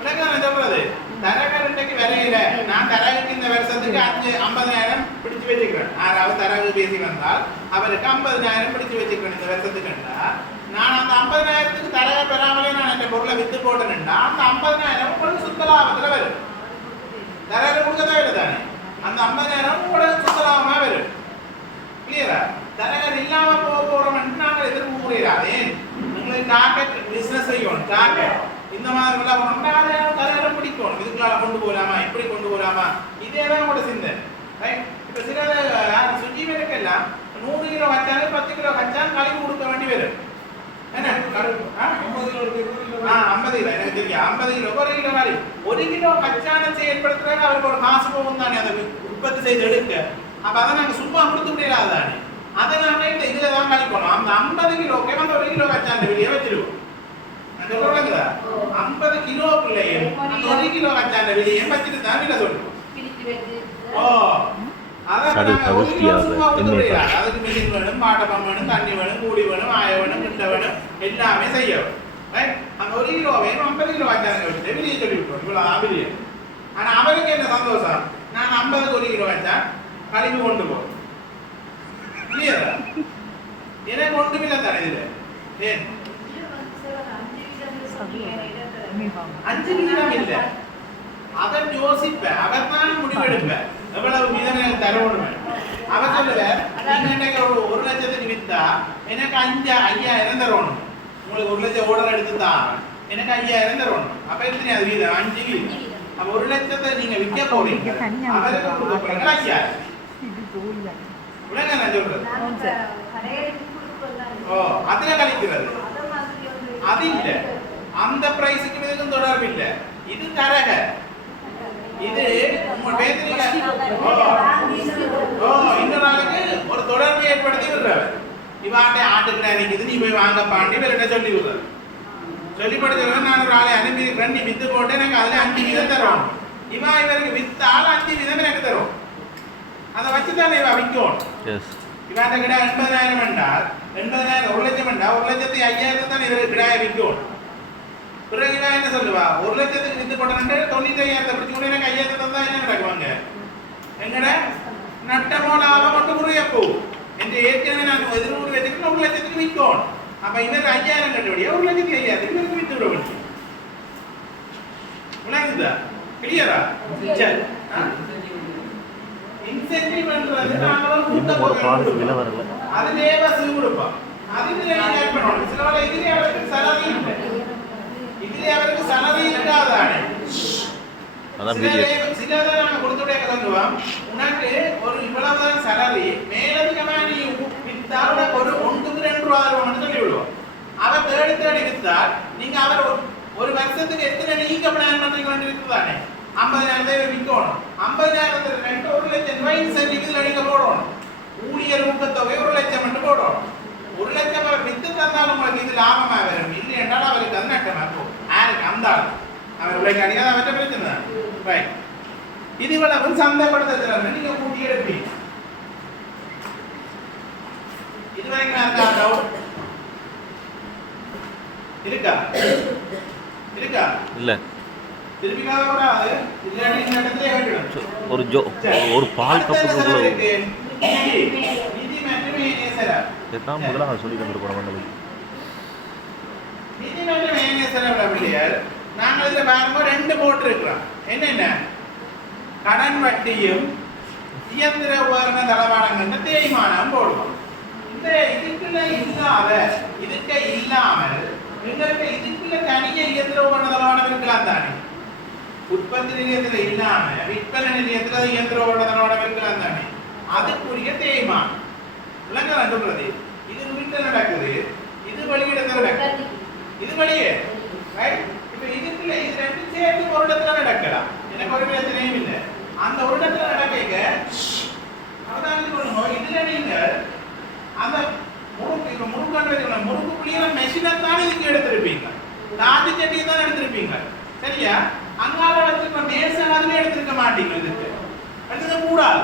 உனக்கு நான் சொல்றது தரகர் இன்றைக்கு வரையில நான் தரகுக்கு இந்த வருஷத்துக்கு 50,000 பிடிச்சு வச்சுக்கிறேன் யாராவது தரகு பேசி வந்தால் அவருக்கு 50,000 பிடிச்சு வச்சுக்கிறேன் இந்த வருஷத்துக்கு நான் அந்த 50,000க்கு தரக பெறாமலே நான் என் பொருளை வித்து போட்டேன்னா அந்த 50,000 உங்களுக்கு சுத்த லாபத்துல வரும் தரகர் கொடுக்க தேவையில்லை தானே அந்த 50,000 உங்களுக்கு சுத்த லாபமா வரும் கிளியரா தரகர் இல்லாம போறோம் நாங்கள் எதிர்பார்க்கிறோம் ஏன் உங்களுக்கு டார்கெட் பிசினஸ் செய்யணும் டார்கெட் இந்த மாதிரி எல்லாம் தரகரை பிடிக்கணும் இதுக்குள்ள கொண்டு போகலாமா இப்படி கொண்டு போகலாமா இதே தான் உங்களோட சிந்தை ரைட் இப்போ சில சுஜி பேருக்கெல்லாம் 100 கிலோ வச்சாலும் 10 கிலோ வச்சாலும் கழிவு கொடுக்க வேண்டி வரும் என்ன 50 கிலோ எனக்கு தெரியும் 50 கிலோ 1 கிலோ மாதிரி 1 கிலோ கச்சான செயல்படுத்துறாங்க அவருக்கு ஒரு காசு போகும் தானே அதை உற்பத்தி செய்து எடுக்க அப்ப அதை நாங்கள் சும்மா கொடுத்து முடியாது தானே அதை நாங்கள் இந்த இதில் தான் கழிக்கணும் அந்த 50 கிலோக்கே அந்த 1 கிலோ கச்சான வெளியே வச்சிருவோம் 50 கிலோக்குள்ளேயே அந்த 1 கிலோ கச்சான வெளியே வச்சுட்டு தான் விலை சொல்லுவோம் அதுக்கு மிஷின் வேணும் பாட்டப்பம் வேணும் தண்ணி வேணும் கூடி வேணும் ஆய வேணும் கிட்ட வேணும் எல்லாமே செய்யணும் அந்த 1 கிலோ வேணும் 50 கிலோ வச்சாங்க வச்சுட்டு வெளியே சொல்லி விட்டுருவோம் இவ்வளவு வெளியே ஆனா அவருக்கு என்ன சந்தோஷம் நான் 50 1 கிலோ வச்சா கழிவு கொண்டு போகும் கிளியரா எனக்கு ஒன்றுமில்லை தானே இதுல ஏன் 5 வீதம் இல்ல அவன் யோசிப்பேன் அவர் தான் முடிவெடுப்பேன் எவ்வளவு வீதம் எனக்கு தரணும் அவர் சொல்லுவார் நீங்க எனக்கு 1 லட்சத்துக்கு வித்தா எனக்கு 5,000 தரணும் உங்களுக்கு 1 லட்சம் ஓர்டர் எடுத்து தான் எனக்கு 5,000 தரணும் அப்ப எத்தனை அது வீதம் 5 வீதம் அப்ப 1 லட்சத்தை நீங்க விற்க போறீங்க அவருக்கு கொடுக்க போறீங்க 5,000 உலக நான் சொல்றது அதுல கழிக்கிறது அது இல்ல அந்த பிரைஸுக்கு இதுக்கும் தொடர்பு இல்ல இது தரக இது உங்க பேத்திரிக்க இந்த நாளுக்கு ஒரு தொடர்பு ஏற்படுத்தி விடுறவர் இவாட்டை ஆட்டுக்கிட்ட நிக்குது நீ போய் வாங்க பாண்டி வேற சொல்லி விடுறது சொல்லிப்படுத்த நான் ஒரு ஆளை அனுப்பி நீ வித்து போட்டு எனக்கு அதுல 5 வீதம் தரும் இவா இவருக்கு வித்தால் 5 வீதம் எனக்கு தரும் அதை வச்சுதானே இவா விற்கும் இவாட்ட கிட்ட 80,000 என்றால் 80,000 1 லட்சம் என்றால் 1,05,000 தான் இவருக்கு கிடாய விற்கும் பிறகு இவன் என்ன சொல்லுவா 1 லட்சத்துக்கு வித்து போட்டேன் 95,000 பிடிச்சு கூட எனக்கு 5,000 தந்தா என்ன நடக்குவாங்க எங்கட நட்டமோ லாபம் மட்டும் குறையப்போ என்று ஏற்கனவே நான் எதிர்ப்பு வச்சுக்கிட்டு 1 லட்சத்துக்கு விற்கும் அப்ப இவருக்கு 5,000 கட்டுபடியா 1,05,000 இவருக்கு வித்து விட வேண்டும் உலகுதா கிளியரா சரி இன்சென்டிவ் பண்றது நாங்க கூட்ட அதுலயே வசூல் கொடுப்போம் அதுல ஆட் பண்ணணும் சில வேளை இதுலயே அவருக்கு salary இல்லை இதுலயே அவருக்கு salary இருக்காதானே அதான் சிலதை நாங்க கொடுத்துட்டே சொல்லுவோம் உனக்கு ஒரு இவ்வளவுதான் salary மேலதிகமா நீ வித்தால் ஒரு 1-2 ரூபாய் தருவோம்னு சொல்லி விடுவோம் அவர் தேடி வித்தால் நீங்க அவர் ஒரு வருஷத்துக்கு எத்தனை நீங்க பிளான் பண்றீங்க இருக்குதானே 50,000 விற்கணும் 50,000 ரெண்டு 1 லட்சம் ரூபாய் இன்சென்டிவ் இதுல நீங்க போடணும் ஊழியர் ஊக்கத்தொகை 1 லட்சம் மட்டும் போடணும் 1 லட்சம் அவர் வித்து தந்தாலும் உங்களுக்கு இது லாபமா வரும் இல்லை என்றால் அவருக்கு அது நட்டமா இருக்கும் யாருக்கு அந்த அவர் உழைக்காடியா அவற்றை பிரச்சனை தான். ரைட். இது இவ்வளவு சந்தைப்படுத்துறாங்க, நீங்க கூட்டி எடுப்பீங்க. இதுவரைக்கும் இருக்கா டவுட் இருக்கா? இருக்கா? இல்ல திருப்பி கூடாது, இல்லாட்டி இந்த இடத்துல கேட்டுடும். ஒரு பால் கப்புக்குள்ள நிதி மற்றும் ஏனேசரா எல்லாம் முதல்ல சொல்லி தந்துருப்போம் மண்டபம். நிதி மற்றும் ஏனேசரா பிள்ளையார் நாங்கள் இதுல பாருங்க ரெண்டு போட்டு இருக்கிறோம். என்னென்ன? கடன் வட்டியும் இயந்திர உபகரண தளவாடங்கள் தேய்மானம் போடுவோம். இந்த இதுக்குள்ள இல்லாமல் எங்களுக்கு இதுக்குள்ள தனிய இயந்திர உபகரண தளவாடம் இருக்கலாம் தானே? உற்பத்தி நிலையத்துல இல்லாம விற்பனை நிலையத்துல இயந்திர உபகரண தளவாடம் இருக்கலாம் தானே? அதுக்குரிய தேய்மானம் விளங்க சொல்றது. இது வீட்டுல நடக்குது, இது வெளியிடத்துல நடக்குது, இது வெளியே. இப்ப இதுக்குள்ள இது ரெண்டு சேர்த்து ஒரு இடத்துல நடக்கலாம். எனக்கு ஒரு பிரச்சனையும் இல்லை. அந்த ஒரு இடத்துல நடக்க அவதான் சொல்லணும். இதுல நீங்க அந்த முறுக்கு புளியில மெஷினை தான் இதுக்கு எடுத்திருப்பீங்க, லாஜி சட்டியை தான் எடுத்திருப்பீங்க. சரியா? அங்கால வச்சிருக்க மேசை மாதிரி எடுத்திருக்க மாட்டீங்க. இதுக்கு எடுத்துக்க கூடாது.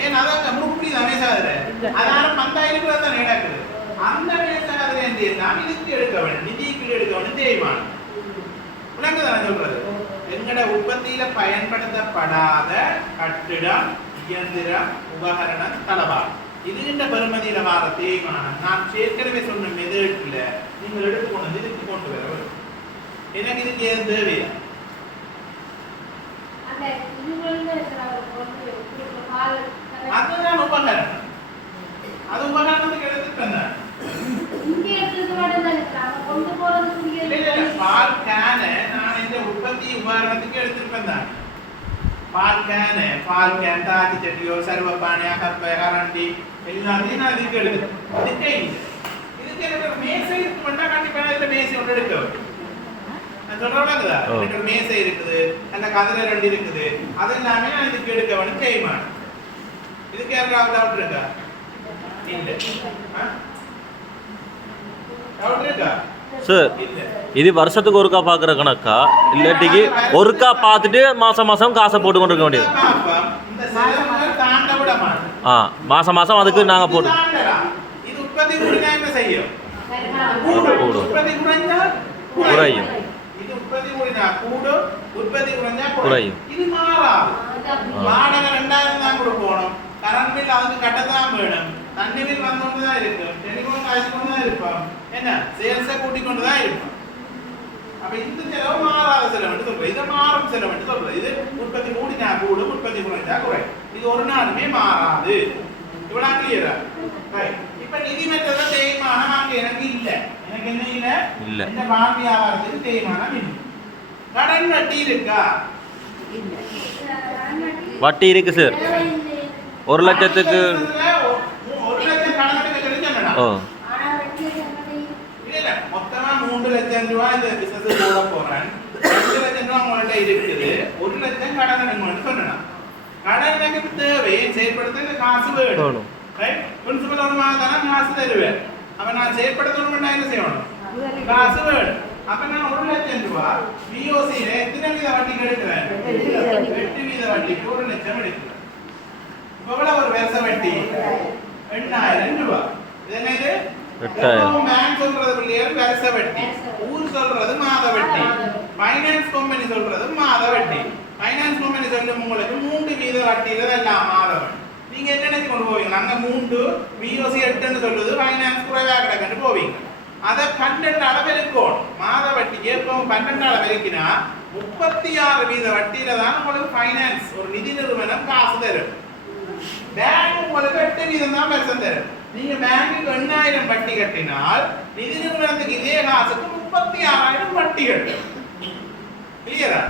ஏன் அதான் முறுக்கு புளி தான் மேசாதுல, அதனால 10,000 தான் நடக்குது. அந்த மேசாதுல நான் இதுக்கு எடுக்க வேண்டும், நிதிக்கு எடுக்க வேண்டும் தேய்மானம். விளங்குதானே சொல்றது? எங்கட உற்பத்தியில பயன்படுத்தப்படாத கட்டிடம், இயந்திரம், உபகரணம், தளவாடம் இதுகின்ற பெருமதியில வார தேய்மானம் நான் ஏற்கனவே சொன்ன மெதட்ல நீங்கள் எடுத்துக்கொண்டு இதுக்கு கொண்டு வர வேண்டும். எனக்கு இதுக்கு ஏன் தேவையா? அதுதான் உபகரணம். அது உபகரணத்துக்கு எடுத்துக்கங்க. பால் கேனை நான் இந்த உற்பத்தி உபகரணத்துக்கு எடுத்திருப்பேன் தான். பால் கேன் தாஜி சட்டியோ சர்வப்பானை கப்பை கரண்டி எல்லாத்தையும் நான் இதுக்கு எடுக்கிறேன். இதுக்கு எனக்கு மேசை இருக்குமெண்டா கண்டிப்பா இதுல மேசை ஒன்று எடுக்க வேண்டும். நான் சொல்றேன்ல, எனக்கு மேசை இருக்குது, அந்த கதிரை ரெண்டு இருக்குது, அது எல்லாமே நான் இதுக்கு எடுக்க வேண்டும் தேய்மானம். இதுக்கு யாராவது டவுட் இருக்கா? இல்ல. டவுட் இருக்கா? சார் இது வருஷத்துக்கு ஒருக்கா பாக்குற கணக்கா இல்லாட்டிக்கு ஒருக்கா பார்த்துட்டு மாசம் மாசம் காசை போட்டு கொண்டு இருக்க வேண்டியது? மாசம் மாசம் அதுக்கு நாங்க போட்டு இது உற்பத்தி கூடினா என்ன செய்யும்? குறையும். இது உற்பத்தி கூடினா கூடும், உற்பத்தி குறைஞ்சா குறையும். இது மாறாது. வாடகை 2000 தான் கொடுக்கணும், கரண்ட் பில் அதுக்கு கட்டத்தான் வேணும், தண்ணி பில் வந்து தான் இருக்கும், டெலிஃபோன் காசு கொண்டு தான் இருப்போம், என்ன சேல்ஸை கூட்டி கொண்டு தான் இருப்போம். அப்ப இந்த செலவு மாறாத செலவு சொல்றோம், இது மாறும் செலவு சொல்றோம். இது உற்பத்தி கூடினா கூடும், உற்பத்தி குறைஞ்சா குறையும். இது ஒரு நாளுமே மாறாது. இவ்வளவு கிளியரா? இப்ப நிதி மெத்தத தேய்மானம் அங்க எனக்கு இல்ல. எனக்கு என்ன இல்ல? இந்த பால் வியாபாரத்துக்கு தேய்மானம் இல்லை. கடன் வட்டி இருக்கா? வட்டி இருக்கு சார். 1 லட்சத்துக்கு 1 லட்சம் கடன் எடுக்கணும்னு சொன்னேன். இல்ல மொத்தமா 3 லட்சம் ரூபாய் இந்த பிசினஸ் போட போறேன். 2 லட்சம் ரூபாய் உங்கள்ட்ட இருக்குது, 1 லட்சம் கடன் எடுக்கணும்னு சொன்னேன். கடன் எனக்கு தேவை, செயல்படுத்த காசு வேணும். ரைட்? பிரின்சிபல் ஒரு மாதம் காசு தருவேன். அப்ப நான் செயல்படுத்தணும்னா என்ன செய்யணும்? காசு வேணும். அப்ப நான் 1 லட்சம் ரூபாய் பிஓசியில எத்தனை வீத வட்டிக்கு எடுக்கிறேன்? 8 வீத வட்டிக்கு 1 லட்சம் எடுக்கிறேன். எவ்வளவு ஒரு வருஷ வட்டி? 8000 ரூபாய். இது என்னது? 8000. பேங்க் சொல்றது பிள்ளையார் வருஷ வட்டி, ஊர் சொல்றது மாத வட்டி, ஃபைனான்ஸ் கம்பெனி சொல்றது மாத வட்டி. ஃபைனான்ஸ் கம்பெனி சொல்லும் உங்களுக்கு 3 வீத வட்டியில எல்லாம் மாத வட்டி. நீங்க என்ன நினைச்சு கொண்டு போவீங்க? அங்க 3 பிஓசி 8ன்னு சொல்லுது, ஃபைனான்ஸ் குறைவா கிடக்குன்னு போவீங்க. அதை 12 அளவு இருக்கும். மாத வட்டிக்கு எப்போ 12 அளவு இருக்குன்னா 36 வீத வட்டியில தான் உங்களுக்கு ஃபைனான்ஸ் ஒரு நிதி நிறுவனம் காசு தரும். பேங்க் உங்களுக்கு 8 வீதம் தான் பெருசம் தரும். நீங்க பேங்குக்கு 8000 வட்டி கட்டினால் நிதி நிறுவனத்துக்கு இதே காசுக்கு 36000 வட்டி கட்டும். கிளியரா?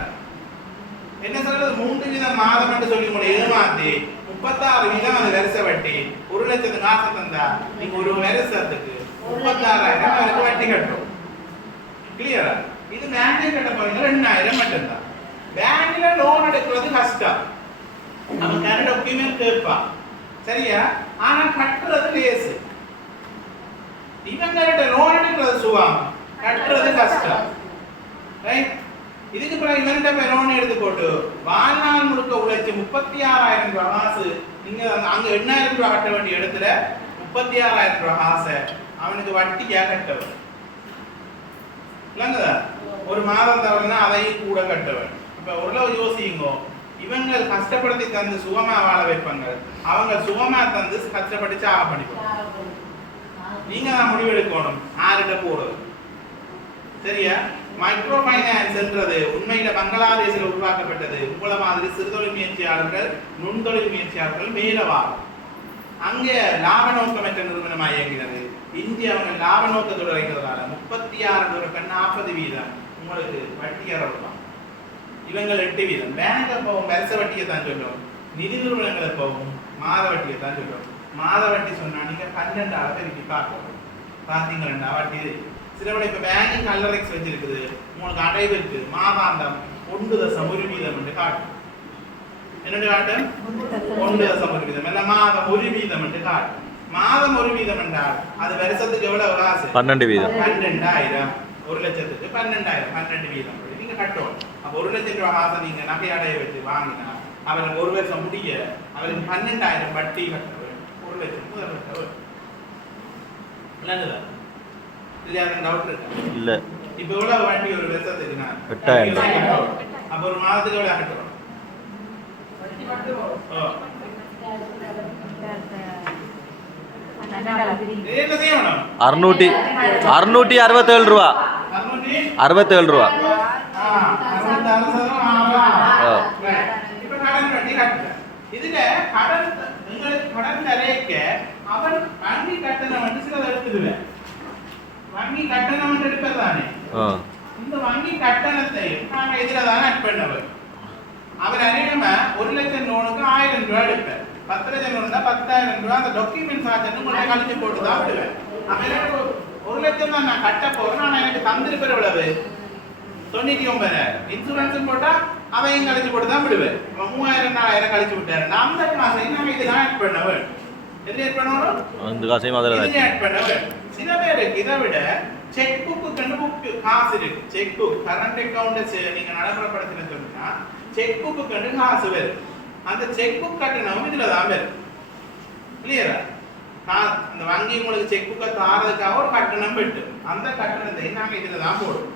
என்ன சொல்றது? 3 வீதம் மாதம் என்று சொல்லி உங்களை ஏமாத்தி 36 வீதம் அது வருஷ வட்டி. 1 லட்சத்துக்கு காசு தந்தா நீங்க ஒரு வருஷத்துக்கு 36000 அவருக்கு வட்டி கட்டும். கிளியரா? இது பேங்க்ல கட்ட போறீங்க 2000 மட்டும்தான். பேங்க்ல லோன் எடுக்கிறது கஷ்டம், நம்ம கரண்ட் டாக்குமெண்ட் கேட்பா, சரியா? ஆனா கட்டுறது லேசு. இவங்க கிட்ட லோன் எடுக்கிறது சுகம், கட்டுறது கஷ்டம். ரைட்? இதுக்கு பிறகு இவன்கிட்ட போய் லோன் எடுத்து போட்டு வாழ்நாள் முழுக்க உழைச்சு 36,000 ரூபாய் காசு நீங்க அங்க 8,000 ரூபாய் கட்ட வேண்டிய இடத்துல 36,000 ரூபாய் காசை அவனுக்கு வட்டியா கட்டவன் இல்லைங்கதா ஒரு மாதம் தவறுனா அதையும் கூட கட்டவன். இப்ப ஓரளவு யோசிங்கோ, இவங்க கஷ்டப்படுத்தி தந்து சுகமா வாழ வைப்பாங்க, அவங்க சுகமா தந்து கஷ்டப்பட்டு சாக பண்ணிப்பாங்க. நீங்க தான் முடிவெடுக்கணும் யார்கிட்ட போறது. சரியா? மைக்ரோ ஃபைனான்ஸ் என்றது உண்மையில பங்களாதேஷில் உருவாக்கப்பட்டது. உங்கள மாதிரி சிறுதொழில் முயற்சியாளர்கள் நுண்தொழில் முயற்சியாளர்கள் மேலவார் அங்கே லாப நோக்கமற்ற நிறுவனமாக இயங்கினது. இந்தியா அவங்க லாப நோக்கத்தோடு வைக்கிறதால 36% உங்களுக்கு வட்டி அறவுதான். இவங்கள் 8%. பேங்க் போகும் வருஷ வட்டியை தான் சொல்லும், நிதி நிறுவனங்களை போகும் மாத வட்டியை தான் சொல்லும். மாத வட்டி சொன்னா நீங்க 12 திருப்பி பார்க்கணும். பார்த்தீங்கன்னா வட்டி சில விட இப்ப பேங்கிங் கல்லறைக்ஸ் வச்சிருக்குது, உங்களுக்கு அடைவு இருக்கு, மாதாந்தம் 1% என்று காட்டும். என்னென்று காட்டும்? 1% இல்ல மாதம் 1% என்று காட்டும். மாதம் 1% என்றால் அது வருஷத்துக்கு எவ்வளவு காசு? 12%. 12,000. 1 லட்சத்துக்கு 12,000 12% நீங்க கட்டணும். அப்ப 1 லட்சம் ரூபாய் காசை நீங்க நகை அடைய வச்சு வாங்கினா அவருக்கு ஒரு வருஷம் முடிய அவருக்கு 12,000 வட்டி கட்ட வேண்டும். 1 லட்சம் முதல் கட்ட வேண்டும். இல்லைங்களா? டவுட் இருக்கா? இல்ல. இப்ப எவ்வளவு வட்டி ஒரு வருஷத்துக்கு? 8,000. அப்ப ஒரு மாதத்துக்கு எவ்வளவு கட்டணும்? என்ன செய்யணும்? 667 ரூபா. 67 ரூபா. இப்ப கடன் வட்டி கட்டுற இதுல கடன் உங்களுக்கு கடன் தரேக்க அவன் வங்கி கட்டணம் வந்து சிலதை எடுத்துடுவேன். வங்கி கட்டணம் வந்து எடுப்பதானே, இந்த வங்கி கட்டணத்தையும் நாங்க இதுல தானே ஆட் பண்ணவர். அவர் அநேகமா 1 லட்சம் லோனுக்கு 1000 ரூபாய் எடுப்பார். 10 லட்சம் லோனுனா 10,000 ரூபாய் அந்த டாக்குமெண்ட் சார்ஜ் உங்களை கழிச்சு போட்டு தான் விடுவேன். அப்ப எனக்கு 1 லட்சம் தான் நான் கட்ட போறேன், ஆனா எனக்கு தந்திருப்பேன் எவ்வளவு? 99,000. இன்சூரன்ஸ் போட்டா அதையும் கழிச்சு போட்டு தான் விடுவேன். 3,000 4,000 கழிச்சு விட்டாரு. நான் அந்த காசையும் நாங்க இதுதான் ஆட் பண்ணவர். எது ஆட் பண்ணணும்? அந்த காசையும் அதுல ஆட் பண்ணவர். சில பேருக்கு இதை விட செக் புக்கு புக் காசு இருக்கு. செக் புக் கரண்ட் அக்கவுண்ட் நீங்க நடைமுறைப்படுத்தின சொன்னா செக் புக்கு கண்டு காசு வரும். அந்த செக் புக் கட்டணம் இதுல தான் வரும். கிளியரா? அந்த வங்கி உங்களுக்கு செக் புக்கை தாரதுக்காக ஒரு கட்டணம் பெற்று அந்த கட்டணத்தை நாங்க இதுல தான் போடுவோம்.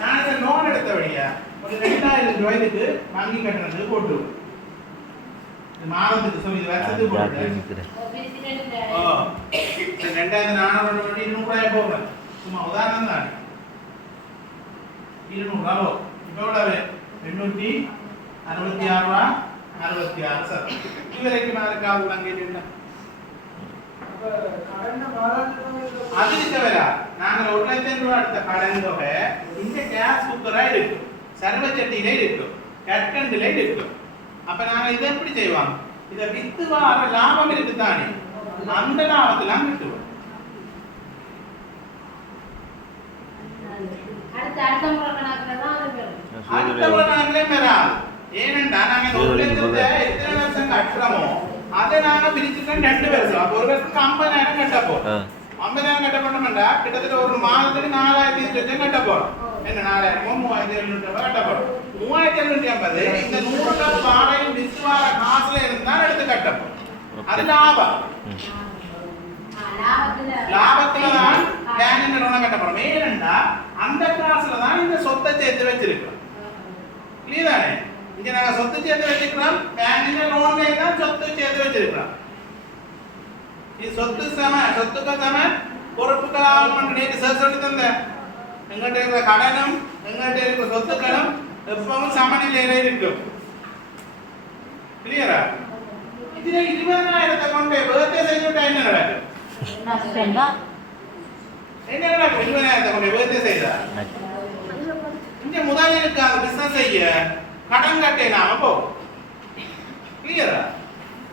நான் இந்த லோன் எடுத்த வழியா ஒரு 2,000 ரூபாய்க்கு வங்கி கட்டணத்துக்கு போட்டுருவோம். மாதத்துக்கு சொல்லி வருஷத்துக்கு போட்டு 2,400 ரூபாய் 200 ரூபாய் போடுறேன். சும்மா உதாரணம் தான். 200 ரூபாய் இப்போ எவ்வளவு? 866 ரூபாய் 66 சார். இதுவரைக்கும் நான் இருக்காது நான் கேட்டுட்டேன். அது தவிர நாங்கள் 1 லட்சம் ரூபாய் எடுத்த கடன் தொகை இந்த கேஸ் குக்கரா இருக்கும், சர்வச்சட்டியில இருக்கும், கற்கண்டுல இருக்கும். அப்ப நாங்க இதை எப்படி செய்வாங்க? இதை வித்து வர லாபம் இருக்குதானே, அந்த லாபத்தெல்லாம் விட்டுவோம். அடுத்த முறை கணக்குல பெறாது. ஏனென்றா நாங்க 1 லட்சத்தை எத்தனை வருஷம் கட்டுறோமோ அதை நாங்க பிரிச்சுட்டோம் 2 வருஷம். அப்ப ஒரு வருஷத்துக்கு 50,000 கட்ட போறோம். 50,000 கட்ட பண்ணோம்டா கிட்டத்தட்ட ஒரு மாதத்துக்கு 4,200 கட்ட போறோம். என்ன 4,000 3,700 கட்ட போறோம். 3,750 இந்த 100 ரூபாய் வாடகை விசுவார காசுல இருந்தா எடுத்து கட்ட போறோம். அது லாபம். லாபத்துல தான் பேங்க் லோன் கட்ட போறோம். ஏனென்றா அந்த காசுல தான் இந்த சொத்தை சேர்த்து வச்சிருக்கோம். கிளியரானே? இங்க நாங்க சொத்து சேர்த்து வச்சிருக்கோம், பேங்க்ல லோன்ல தான் சொத்து சேர்த்து வச்சிருக்கோம். இது சொத்துக்கு சம பொறுப்புகளாக நேற்று சார் சொல்லி தந்த எங்கள்கிட்ட இருக்கிற கடனும் எங்கள்கிட்ட இருக்கிற சொத்துக்களும் எப்பவும் சமநிலையில இருக்கும். கிளியரா? இதுல 20,000 கொண்டு பர்த்டே செய்துட்டா என்ன நடக்கும்? என்ன நடக்கும்? 20,000 கொண்டு பர்த்டே செய்தா இங்க முதலீடுக்கு அந்த பிசினஸ் செய்ய கடன் கட்டேனாம போ. கிளியரா?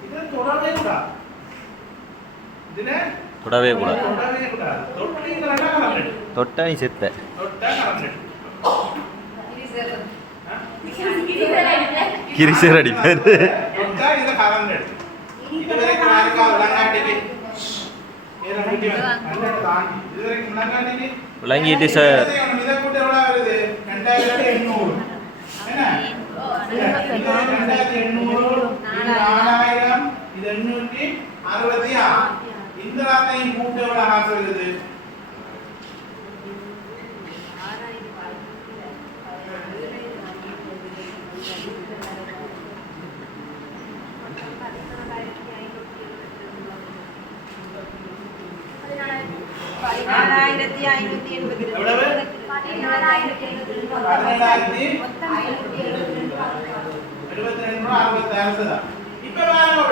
இது தொடரவே கூடாது. இதுல தொடவே கூடாது. தொட்டா நீ செத்த. கிரிசர் அடிப்பாரு. தொட்டா இத கரண்ட் அடி. இதுவரைக்கும் யாருக்கா விளங்காட்டிக்கு விளங்கிட்டு சார். விளங்கிட்டு சார். இத கூட்ட எவ்வளவு வருது? 2800 என்ன 2800 4000 இது 866 இந்த ராத்தையும் கூட்ட எவ்வளவு காசு வருது எவ்வளவு 17,072 இப்ப பாருங்க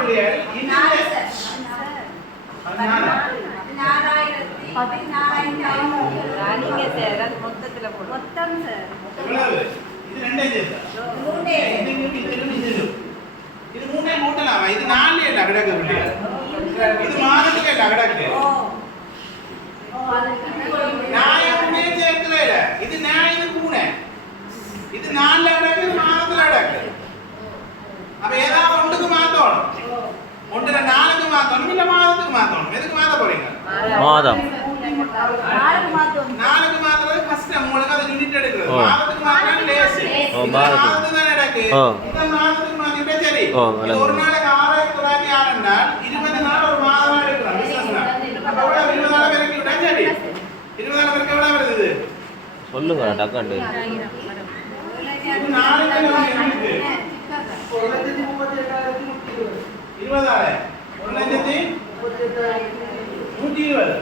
பிள்ளைகள் இது மூணே மூட்டலாமா இது நாலு இல்ல கிடக்கு பிள்ளைகள் இது மாதத்துக்கு இல்ல கிடக்கு நாயமே சேர்க்கல இது நாய் பூனை இது நாலுல கிடக்கு இது மாதத்துல கிடக்கு அப்ப ஏதாவது ஒன்றுக்கு மாத்தணும் ஒன்றுல நாலுக்கு மாத்தணும் இல்ல மாதத்துக்கு மாத்தணும் எதுக்கு மாத்த போறீங்க மாதம் நாலுக்கு மாத்துறது கஷ்டம் உங்களுக்கு அது யூனிட் எடுக்கிறது மாதத்துக்கு மாத்துறது லேஸ் மாதத்துக்கு தான் நடக்கு இந்த மாதத்துக்கு மாத்திட்டா சரி ஒரு நாளைக்கு 6,906 என்றால் 20 நாள் ஒரு மாதமா எடுக்கலாம் பிசினஸ் நாள் அப்ப எவ்வளவு 20 நாள் வரைக்கும் விட்டா சரி 20 நாள் வரைக்கும் எவ்வளவு வருது சொல்லுங்க டக்காண்டு இது நாளைக்கு இருக்கு 1,38,120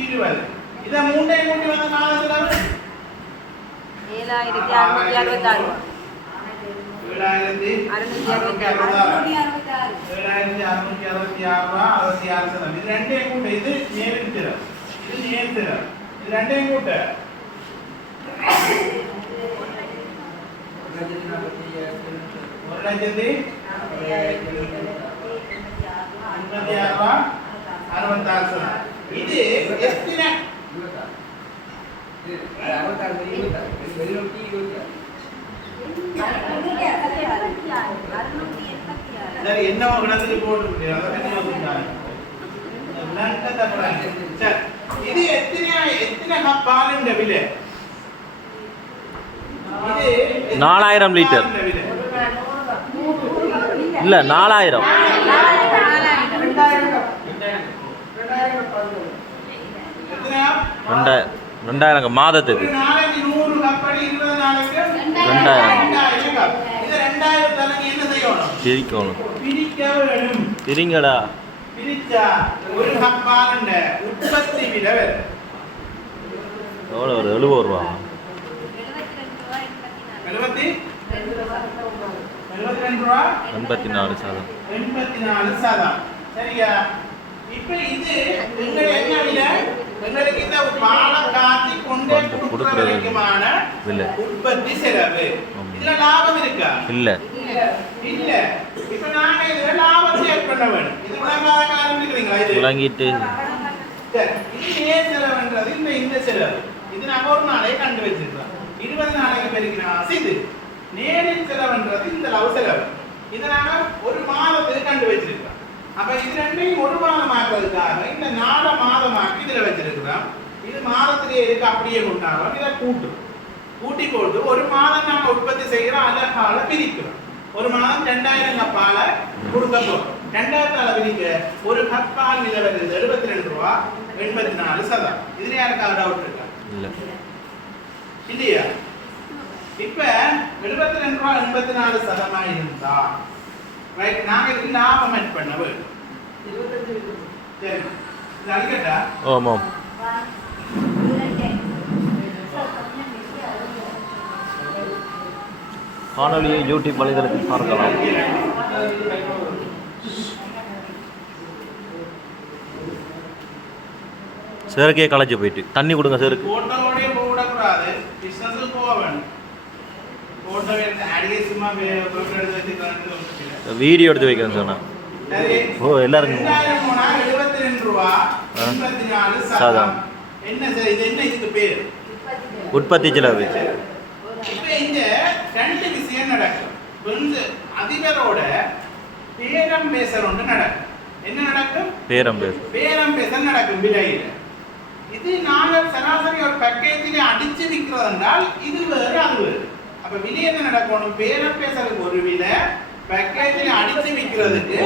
1,38,120 இத மூண்டையும் கூட்டி வந்த மாதத்துல 7,666 இது ரெண்டையும் கூட்ட இது நேரின் திறம் இது நேர் திறம் இது ரெண்டையும் கூட்ட 1,86,66 இது எத்தனை சரி என்ன கணக்கு போட்டு இது எத்தனை பாலின் விலை இது 4000 லிட்டர் இல்ல 4000 2000 மாதத்துக்கு ஒரு நாளைக்கு 100 கப் அடி 20 நாளைக்கு 2000 கப் இது 2000 தலங்க என்ன செய்யணும் பிரிக்கணும் பிரிக்க வேணும் பிரிங்கடா பிரிச்சா ஒரு கப் பாலுண்ட உற்பத்தி விலை எவ்வளோ ஒரு 70 ரூபா 72 ரூபா 84 சதம் சரியா இப்ப இது உங்களுக்கு என்ன விலை உங்களுக்கு இந்த பாலை காய்ச்சி கொண்டே கொடுக்கறதுக்குமான உற்பத்தி செலவு இதுல லாபம் இருக்கா இல்ல இல்ல இப்ப நாங்க இதுல லாபத்தை ஏற்ப பண்ண வேணும் இது விளங்காத ஆரம்பிக்கிறீங்களா இது விளங்கிட்டு சரி இது நேர் செலவுன்றது இந்த செலவு இது நாங்க ஒரு நாளே கண்டு வச்சிருக்கோம் 20 நாளைக்கு பெருக்கினா இது நேரின் செலவுன்றது இந்த லவ் செலவு இதை நாங்க ஒரு மாதத்துக்கு கண்டு வச்சிருக்கோம் அப்ப இது ரெண்டையும் ஒரு மாதம் ஆக்குறதுக்காக இந்த 4 மாதமாக்கி இதுல வச்சிருக்கிறோம் இது மாதத்திலே இருக்கு அப்படியே கொண்டாடுறோம் இதை கூட்டி போட்டு ஒரு மாதம் நாங்க உற்பத்தி செய்யற அழகால பிரிக்கிறோம் ஒரு மாதம் 2000 கப் பாலை கொடுக்க போறோம் 2000 பிரிக்க ஒரு கப் பால் விலை வருது 72 ரூபா 84 சதம் இதுல யாருக்காவது டவுட் இருக்கா இல்ல இல்லையா இப்ப 72 ரூபா 84 சதமா இருந்தா ரைட் நாங்க இதுக்கு லாபம் ஆட் பண்ண வேண்டும் 25 சரி இது அடிக்கட்டா ஆமாம் காணொலியை யூடியூப் வலைதளத்தில் பார்க்கலாம் சேருக்கே களைச்சு போயிட்டு தண்ணி கொடுங்க சேருக்கு போட்டோவோடே போடக்கூடாது பிசினஸ் போக வேணும் போட்டோ எடுத்து அடியே சும்மா போட்டோ எடுத்து வச்சுக்கலாம் வீடியோ எடுத்து வைக்கிறேன் சொன்னா சரி ஓ எல்லாருக்கும் 72 ரூபா 84 சதம் என்ன சார் இது என்ன இதுக்கு பேர் உற்பத்தி செலவு இப்ப இந்த ரெண்டு விஷயம் நடக்கும் ஒன்று அதிபரோட பேரம் பேசல் ஒன்று நடக்கும் என்ன நடக்கும் பேரம் பேசல் நடக்கும் விலையில இது நாங்கள் சராசரி ஒரு பேக்கேஜினை அடிச்சு விற்கிறது என்றால் இது வேறு அது வேறு. அப்ப விலை என்ன நடக்கணும்? பேரப்பேசலுக்கு ஒரு விலை, பேக்கேஜினை அடிச்சு விற்கிறதுக்கு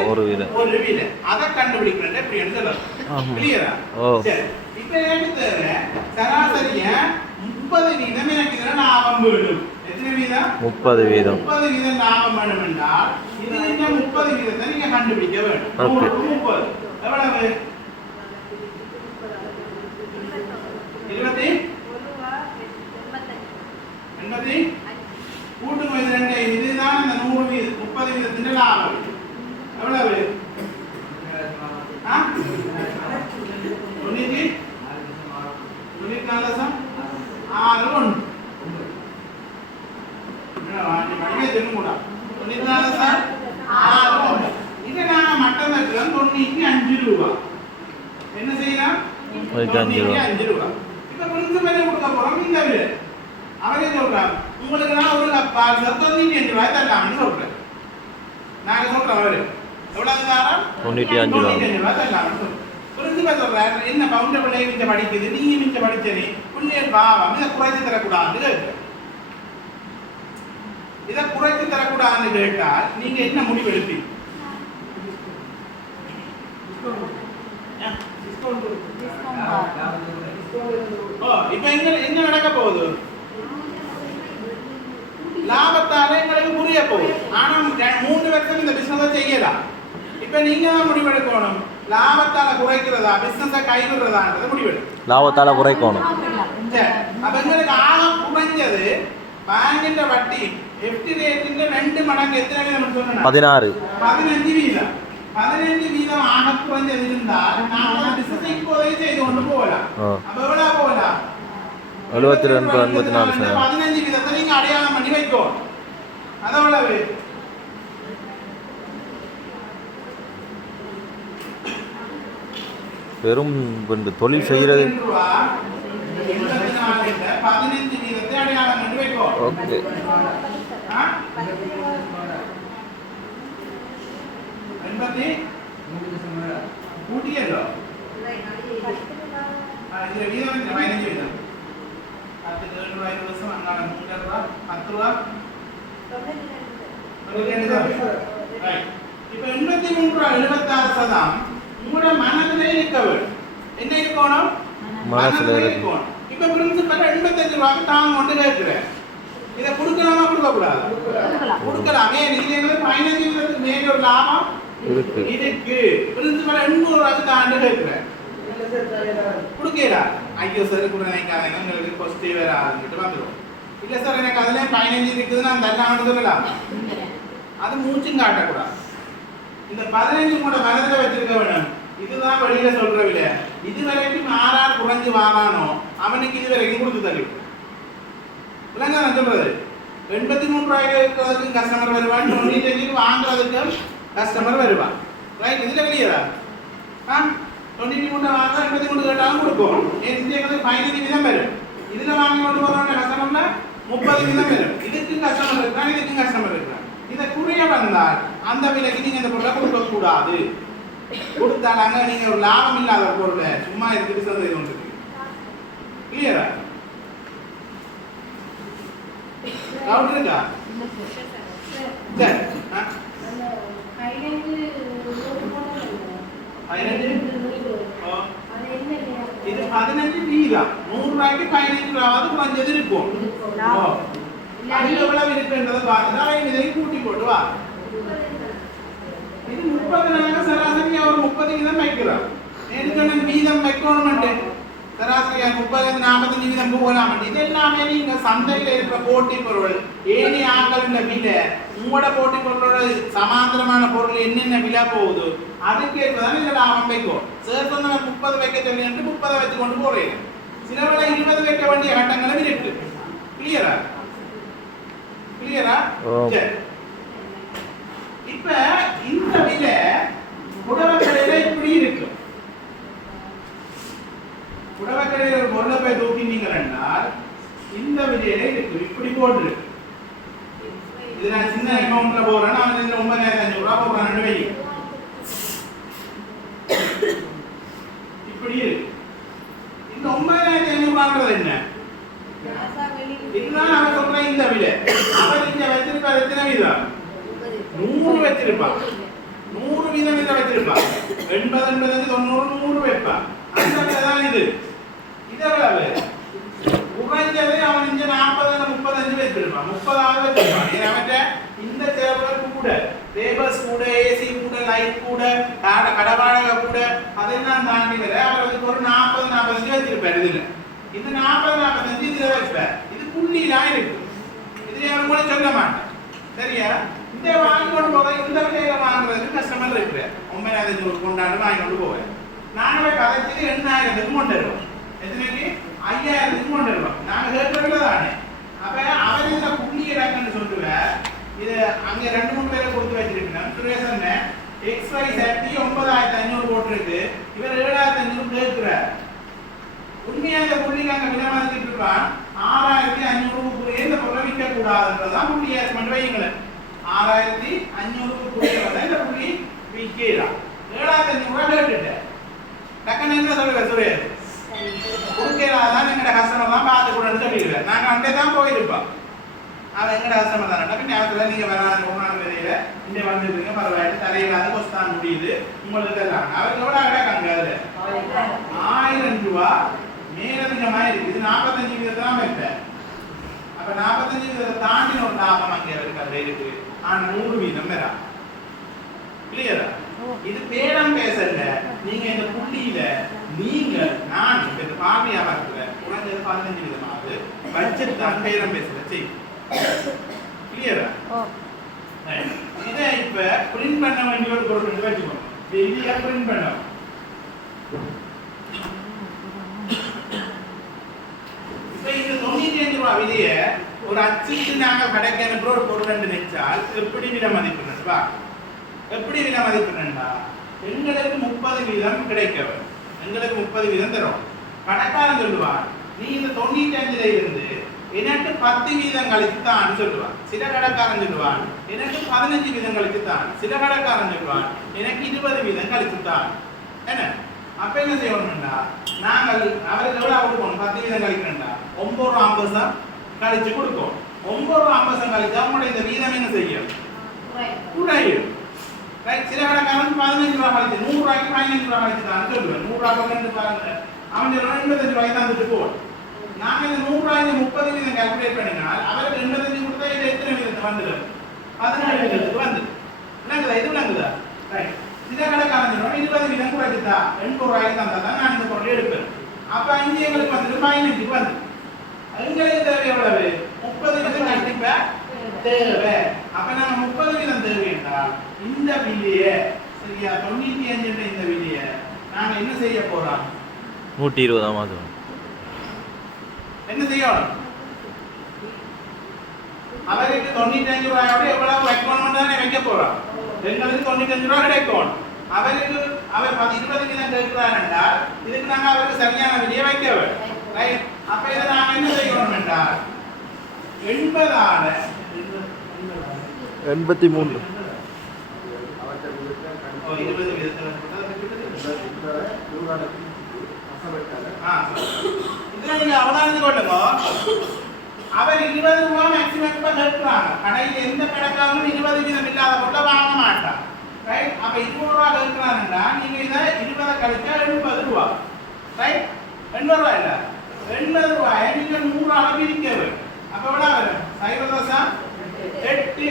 ஒரு விலை. அதை கண்டுபிடிக்கிறது எப்படின்னு சொல்லலாம். கிளியரா? சரி. இப்ப எனக்கு தேவை சராசரிய 30% எனக்கு இதுல லாபம் வேணும். எத்தனை வீதம்? 30%. 30% லாபம் வேணும் என்றால் இது இந்த 30% நீங்க கண்டுபிடிக்க வேணும். 30 எவ்வளவு? 80 கூட்டுங்க. இது ரெண்டு, இதுதான் இந்த 30% லாபம். எவ்வளவு? 94 இது நான் மட்டம் தட்டுறோம் 95 ரூபா. என்ன செய்யலாம்? 95 ரூபா. இப்ப பிரின்சிபல் கொடுக்க போறோம் இந்த விலை. அவரே சொல்றாங்க உங்களுக்கு நான் ஒரு பால் 95 ரூபாய் தரலாம்னு சொல்றேன். நான் சொல்றேன் அவரு எவ்வளவு தாரம்? 95 ரூபாய் தரலாம்னு சொல்றேன். பிரின்சிபல் சொல்றாரு என்ன பவுண்ட பிள்ளை மிச்ச படிக்குது, நீங்க மிச்ச படிச்சனே பிள்ளைகள் பாவம், இதை குறைச்சு தரக்கூடாதுன்னு கேட்கிறேன். இதை குறைத்து தரக்கூடாதுன்னு கேட்டால் நீங்க என்ன முடிவு எடுப்பீங்க? இப்ப என்ன நடக்க போகுது? லாபத்தால எங்களுக்கு புரிய போகுது. ஆனா 3 வருஷம் இந்த பிசினஸ் செய்யலாம். இப்ப நீங்க தான் முடிவெடுக்கணும். லாபத்தால குறைக்கிறதா பிசினஸை கைவிடுறதான்றது முடிவெடுக்கணும். லாபத்தால குறைக்கணும். அப்ப எங்களுக்கு ஆக குறைஞ்சது பேங்கின் வட்டி எஃப்டி ரேட்டின் 2 மடங்கு. எத்தனை வீதம் சொன்னா? 15 வீதம். 15 வீதம் ஆக குறைஞ்சது இருந்தால் நாங்கள் பிசினஸ் இப்போதே செய்து கொண்டு போகலாம். அப்ப எவ்வளவு போகலாம்? 72-84. 15 வீதத்தை நீங்க அடையாளம் பண்ணி வைக்கோ. அது எவ்வளவு? பெரும் தொழில் செய்யறது 15 வீதத்தை அடையாளம் பண்ணி வைக்கோ. ஓகே. கூட்டியല്ലോ ഇതിലെ വീതം 15 വീതം. 10 രൂപ ദിവസം അങ്ങാണ് 3 രൂപ 10 രൂപ 92. ഇപ്പൊ 83 രൂപ 76% உங்களோட மனதிலே இருக்கவே என்ன இருக்கணும்? மனதிலே இருக்கணும். இப்ப பிரின்சிபல் 85 ரூபாய்க்கு தாங்க கொண்டு கேட்கிறேன். இதை கொடுக்கலாமா கொடுக்க கூடாது? கொடுக்கலாம். ஏன் இதுல எங்களுக்கு 15 வீதத்துக்கு மேல ஒரு லாபம் இருக்கு. பிரின்சிபல் 80 ரூபாய்க்கு தாண்டு கேட்கிறேன். கொடுக்கலா? ஐயோ சார் கூட நினைக்காதீங்க, உங்களுக்கு பாசிட்டிவ் வேற ஆகிட்டு வந்துடும். இல்ல சார் எனக்கு அதுல 15 இருக்குதுன்னு அந்த எல்லாம் சொல்லலாம். அது மூச்சும் காட்டக்கூடாது. இந்த 15 கூட மனதில் வச்சிருக்க வேணும். இதுதான் வெளியில சொல்ற விலை. இதுவரைக்கும் ஆறார் குறைஞ்சு வாரானோ அவனுக்கு இதுவரைக்கும் கொடுத்து தள்ளி இல்லைங்க நான் சொல்றது. 83 ரூபாய்க்கு இருக்கிறதுக்கு கஸ்டமர் வருவான், 95 வாங்குறதுக்கும் கஸ்டமர் வருவான். ரைட்? இதுல கிளியரா? 93 வாங்க 83 கேட்டாலும் கொடுப்போம். எங்களுக்கு 15 வீதம் வரும். இதுல வாங்கி கொண்டு போறோம் கஸ்டமர்ல 30 வீதம் வரும். இதுக்கும் கஸ்டமர் இருக்கான், இதுக்கும் கஸ்டமர் இருக்கான். இதை குறைய வந்தால் அந்த விலைக்கு நீங்க இந்த பொருளை கொடுக்க கூடாது. கொடுத்தாங்க நீங்க ஒரு லாபம் இல்லாத ஒரு பொருளை சும்மா இருக்கு பிசினஸ் இது ஒன்று. கிளியரா? டவுட் இருக்கா? சரி. 15 இது 15 வீதம். 100 ரூபாய்க்கு 15 ரூபாவது குறைஞ்சது இருக்கும். அது எவ்வளவு இருக்குன்றதை பார்த்துட்டு அவன் இதை கூட்டி போட்டு வா. இது 30 சராசரியா ஒரு 30 வீதம் வைக்கிறான். எதுக்கு வீதம் வைக்கணும்ட்டு சராசரியா 30 45 வீதம் போகலாம். இது எல்லாமே நீங்க சந்தையில இருக்கிற போட்டி பொருள் ஏனி ஆக்கள் விலை, உங்களோட போட்டி பொருளோட சமாந்தரமான பொருள் என்னென்ன விலை போகுது அதுக்கு ஏற்பதான் நீங்க லாபம் வைக்கும். சார் சொன்ன 30 வைக்க சொல்லி 30 வச்சு கொண்டு போறீங்க. சில வேளை 20 வைக்க வேண்டிய கட்டங்களும் இருக்கு. கிளியரா? கிளியரா? சரி. இப்ப இந்த விலை புடவக்கடையில இப்படி இருக்கு. புடவக்கடையில ஒரு பொருளை போய் தூக்கினீங்கன்னா இந்த விலையில இருக்கு. இப்படி போட்டு இது நான் சின்ன அமௌண்ட்ல போறேன். அவன் இந்த 9500 ரூபாய் போடுறான். வை இப்படி இருக்கு. இந்த பண்றது என்ன இதுதான் அவன் சொல்ற இந்த விலை அவன் இங்க வச்சிருப்பார் எத்தனை வீதம் 100 வச்சிருப்பான் 100 வீதம் இதை வச்சிருப்பான் 80 85 90 100 வைப்பான் அந்த விலைதான் இது இதெவ்வளவு குறைஞ்சது அவன் இங்க 40 35 வச்சிருப்பான் 30 வச்சிருப்பான் அவன்கிட்ட இந்த செலவுகள் கூட லேபர்ஸ் கூட ஏசி கூட லைட் கூட கடவாடகை கூட அதெல்லாம் தாண்டி வர அவர் வந்து ஒரு 40 45 வச்சிருப்பார் இதுல இந்த 40 45 இதுல வைப்பார் இது புள்ளிலாம் இருக்கு இதுல அவன் கூட சொல்ல மாட்டேன் சரியா இந்த வாங்கி கொண்டு போக இந்த விலையில வாங்குறதுக்கு கஸ்டமர் இருக்கிறார் 9,500 கொண்டாண்டு வாங்கி கொண்டு போவேன் நாங்களே கதைச்சது 8,000க்கு கொண்டு வருவோம் எத்தனைக்கு 5,000க்கு கொண்டு வருவோம் நாங்க கேட்கறதுல தானே அப்ப அவர் இந்த புள்ளி இறக்குன்னு சொல்லுவேன் இது அங்க 2-3 பேரை கொடுத்து வச்சிருக்கேன் சுரேஷன் XY சட்டி 9,500 போட்டிருக்கு இவர் 7,500 கேட்கிறார் உண்மையாக புள்ளிக்கு அங்க விலை மதிப்பிட்டு இருப்பான் 6,500 இந்த பொருளை விற்க கூடாதுன்றதான் புள்ளி ஏஸ்மெண்ட் வைங்கள 6,500 புள்ளியை இந்த புள்ளி விற்கலாம் 7,500 கேட்டுட்டேன் டக்குன்னு என்ன சொல்லுவேன் சுரேஷ் கொடுக்கலாதான் எங்கட கஸ்டமர் தான் பார்த்து கூடன்னு சொல்லிடுவேன் நாங்க அங்கே தான் போயிருப்போம் அவன் எங்கட கஸ்டமர் தான் டக்கு ஞாபகத்தில் நீங்க வராது ஒன்றாம் விலையில இந்த வந்துருக்கீங்க பரவாயில்ல தலையிலாத கொஸ்தான் முடியுது உங்களுக்கு எல்லாம் அவருக்கு எவ்வளோ கிடக்காங்க அதுல 1,000 ரூபாய் மேலதிகமா இருக்கு இது 45 வீதத்தான் வைப்பேன் அப்ப 45 வீதத்தை தாண்டி ஒரு லாபம் அங்கே இருக்கு அதுல இருக்கு ஆனா 100 வீதம் வரா கிளியரா இது பேரம் பேசல நீங்க இந்த புள்ளியில நீங்க நான் இந்த பார்வையா பார்க்கல குறைஞ்சது 15 வீதமாவது பட்ஜெட் தான் பேரம் பேசல சரி கிளியரா இதை இப்ப பிரிண்ட் பண்ண வேண்டிய ஒரு பொருள் வச்சுக்கோங்க டெய்லியா பிரிண்ட் பண்ணணும் இப்ப இந்த 95 ரூபாய் விலைய ஒரு அச்சுக்கு நாங்க கடைக்கு அனுப்புற ஒரு பொருள் நினைச்சால் எப்படி விலை மதிப்புன்னு எப்படி விலை மதிப்புன்னா எங்களுக்கு 30 வீதம் கிடைக்கவர் எங்களுக்கு 30 வீதம் தரும் கடைக்காரன் சொல்லுவான் நீ இந்த 95ல இருந்து எனக்கு 10 வீதம் கழித்து தான் சொல்லுவான் சில கடைக்காரன் சொல்லுவான் எனக்கு 15 வீதம் கழித்து தான் சில கடைக்காரன் சொல்லுவான் எனக்கு 20 வீதம் கழித்து தான் என்ன அப்ப என்ன செய்யணும்னா நாங்கள் அவருக்கு எவ்வளவு கொடுக்கணும் 10 வீதம் கழிக்கணும்னா 9.50 கழிச்சு கொடுக்கும் 9.50 கழிச்சு அவங்களோட இந்த வீதம் என்ன செய்யும் குறையும் ரைட் சில கடைக்காரன் 15 ரூபாய் கழிச்சு 100 ரூபாய்க்கு 15 ரூபாய் கழிச்சு தான் சொல்லுவேன் 100 ரூபாய் கழிச்சு பாருங்க அவன் 85 ரூபாய் தந்துட்டு போவோம் நாங்க இந்த 100 ரூபாய்க்கு 30 வீதம் கால்குலேட் பண்ணினால் அவருக்கு 85 கொடுத்தா இது எத்தனை வீதம் வந்துடும் 17 வீதத்துக்கு வந்து விளங்குதா இது விளங்குதா ரைட் சில கடைக்காரன் 20 வீதம் குறைச்சுதா 80 ரூபாய்க்கு தந்தா தான் நான் இந்த பொருளை எடுப்பேன் அப்ப இங்கே எங்களுக்கு வந்துட்டு 15க்கு வந்து எங்களுக்கு தேவை எவ்வளவு 30 வீதம் கண்டிப்பா தேவை அப்ப நாங்க 30 வீதம் தேவை என்றால் இந்த விலைய சரியா 95 இந்த விலைய நாங்க என்ன செய்ய போறோம் 120 மாதம் என்ன செய்யணும் அவருக்கு 95 ரூபாயோட எவ்வளவு ரெக்கமெண்ட் தானே வைக்க போறோம் எங்களுக்கு 95 ரூபாய் கிடைக்கும் அவருக்கு அவர் 20 வீதம் கேட்கிறாருன்னா இதுக்கு நாங்க அவருக்கு சரியான விலையை வைக்க வேண்டும் ரைட் அப்ப இதை நாங்க என்ன செய்யணும் என்றால் 80 ஆல 83 20 வீதத்தை இதுல நீங்க அவதானித்து கொள்ளுங்க அவர் 20 ரூபாய் மேக்ஸிமம் இப்ப கேட்கிறாங்க கடையில் எந்த கடைக்காரரும் 20 வீதம் இல்லாத பொருளை வாங்க மாட்டாங்க ரைட் அப்ப 20 ரூபாய் கேட்கிறாங்கன்னா நீங்க இதை 20 கழிச்சா 80 ரூபாய் ரைட் 80 ரூபாய் இல்ல 80 ரூபாயை நீங்க 100 ஆல பிரிக்க வேண்டும் அப்ப எவ்வளவு வரும் 0.8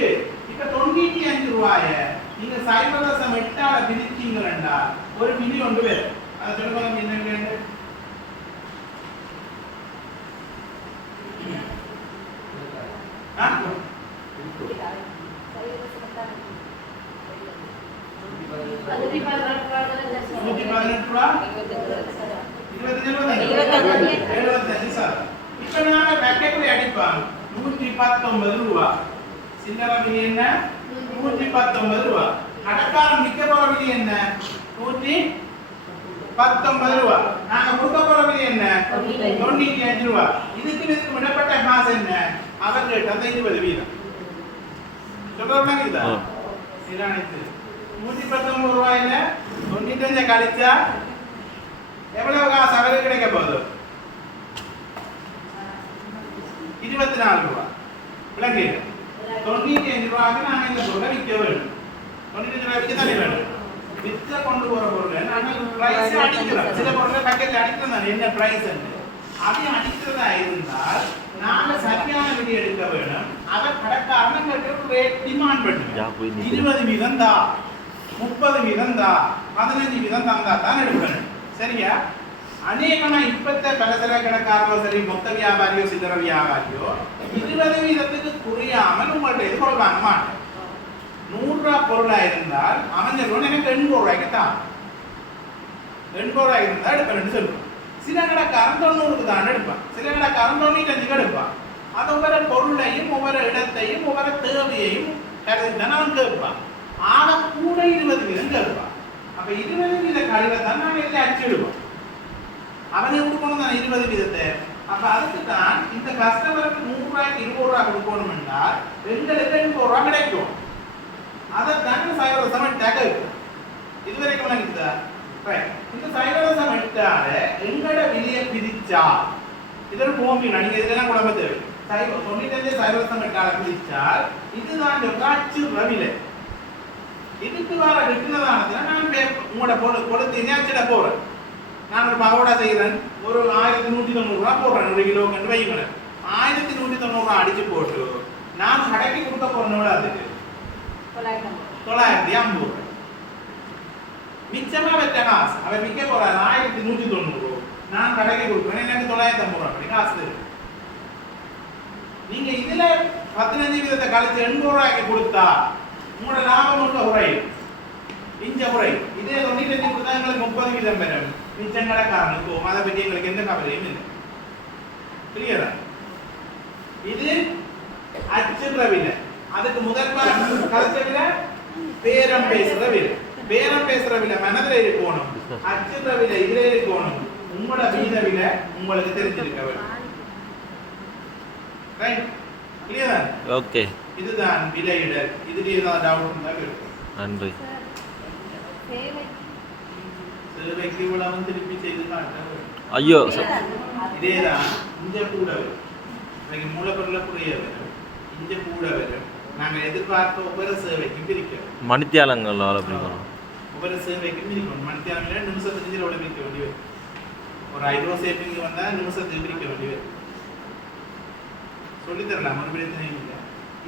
இப்ப 95 ரூபாயை நீங்க 0.8 ஆல பிரிச்சீங்கன்னா ஒரு மில்லி ஒன்று வரும் அதை சொல்லுங்க என்ன வேண்டும் இப்ப நாங்க பேக்கெட்ல அடிப்பாங்க 119 ரூபாய் சில்லறை விலை என்ன 119 ரூபாய் கடைக்காரன் விற்க போற விலை என்ன 119 ரூபாய் நாங்க கொடுக்க போற விலை என்ன 95 ரூபாய் இதுக்கு விடப்பட்ட காசு என்ன அவர் கேட்டது 20 வீதம் சொல்றாங்க இதா சிராணித்து 119 ரூபாயில 95 கழிச்சா எவ்வளவு காசு அவருக்கு கிடைக்க போகுது 24 ரூபா விளங்கு 95 ரூபாய்க்கு நாங்க இந்த பொருளை விற்க வேண்டும் 95 ரூபாய் விற்க தானே வேண்டும் விற்க கொண்டு போற பொருளை நாங்கள் பிரைஸ் அடிக்கிறோம் சில பொருளை பக்கெட்ல அடிக்கிறோம் தானே என்ன பிரைஸ் அதை அடிக்கிறதா இருந்தால் நாங்க சரியான விதி எடுக்க வேணும் அதை கடைக்காரன் கேட்டு ரேட் டிமாண்ட் பண்ணுவோம் 20% தான் 30% தான் 15% தந்தா தான் எடுக்கணும் சரியா அநேகமா இப்பத்த பலசர கடைக்காரோ சரி மொத்த வியாபாரியோ சில்லறை வியாபாரியோ 20%க்கு குறையாமல் உங்கள்ட்ட இது கொடுப்பாங்க மாட்டேன் 100 ரூபாய் பொருளா இருந்தால் அவன் சொல்லுவான் எனக்கு 80 ரூபாய்க்கு தான் 80 ரூபாய்க்கு இருந்தா எடுப்பேன்னு சொல்லுவான் சில கடைக்காரன் 90க்கு தான் எடுப்பான் சில கடைக்காரன் 95க்கு எடுப்பான் அது ஒவ்வொரு பொருளையும் ஒவ்வொரு இடத்தையும் ஒவ்வொரு தேவையையும் கருதித்தான் அவன் கேட்பான் ஆக கூட 20% கேட்பான் அப்ப 20% கழிவை தான் நாங்கள் எல்லாம் அடிச்சிடுவோம் அவனே கொடுக்கணும் தானே 20%. அப்ப அதுக்கு தான் இந்த கஸ்டமருக்கு 100 ரூபாய்க்கு 20 ரூபாய் கொடுக்கணும் என்றால் எங்களுக்கு 80 ரூபாய் கிடைக்கும் அதை தான் சைவரசம் எடுத்தாக்க இதுவரைக்கும் நினைக்குதா இந்த சைவரசம் எடுத்தால எங்களோட விலையை பிரிச்சா இது ஒரு பூமி நீங்க இதெல்லாம் குழம்பு தேவை 95 சைவரசம் எடுத்தால பிரிச்சால் இதுதான் அச்சு விலை இதுக்கு வர வெட்டினதானதுல நான் உங்களோட கொடுத்து அச்சிட போறேன் நான் ஒரு பகோடா செய்கிறேன் ஒரு 1190 ரூபா போடுறேன் 1 கிலோ கண்டு வைக்கிறேன் 1190 ரூபா அடிச்சு போட்டு நான் கடைக்கு கொடுக்க போறேன் அதுக்கு 950 மிச்சமா வெட்ட காசு அவர் விற்க போறாரு 1190 நான் கடைக்கு கொடுக்குறேன் எனக்கு 950 ரூபா காசு தரும் நீங்க இதுல 15% கழிச்சு 80 ரூபாய்க்கு கொடுத்தா உங்களோட லாபம் உள்ள உரையும் இஞ்ச உரை இதே 95 கொடுத்தா எங்களுக்கு 30% பெறும் மிச்சம் கடைக்காரனுக்கு அதை பற்றி எங்களுக்கு எந்த கவலையும் இல்லை கிளியரா இது அச்சுற விலை அதுக்கு முதல் கருத்த விலை பேரம் பேசுற விலை மனதில் இருக்கணும் அச்சுற விலை இதுல இருக்கணும் உங்களோட வீத விலை உங்களுக்கு தெரிஞ்சிருக்க வேண்டும் ரைட் கிளியரா ஓகே இதுதான் விலையிடல் இதுல ஏதாவது டவுட் இருந்தா கேளுங்க நன்றி சேவைக்கு இவ்வளவு திருப்பி செய்து காட்ட ஐயோ இதேதான் இங்க கூட வரும் இன்னைக்கு மூலப்பொருள புரிய வரும் இங்க கூட வரும் நாங்க எதிர்பார்த்த ஒவ்வொரு சேவைக்கும் பிரிக்கிறோம் மணித்தியாலங்கள் அப்படிங்கிறோம் ஒவ்வொரு சேவைக்கும் பிரிக்கணும் மணித்தியாலங்கள நிமிஷத்துக்கு எவ்வளவு பிரிக்க வேண்டியது ஒரு 5 ரூபா சேவைக்கு வந்தா நிமிஷத்துக்கு பிரிக்க வேண்டியது சொல்லி தரலாம் ஒரு பிரச்சனை இல்லை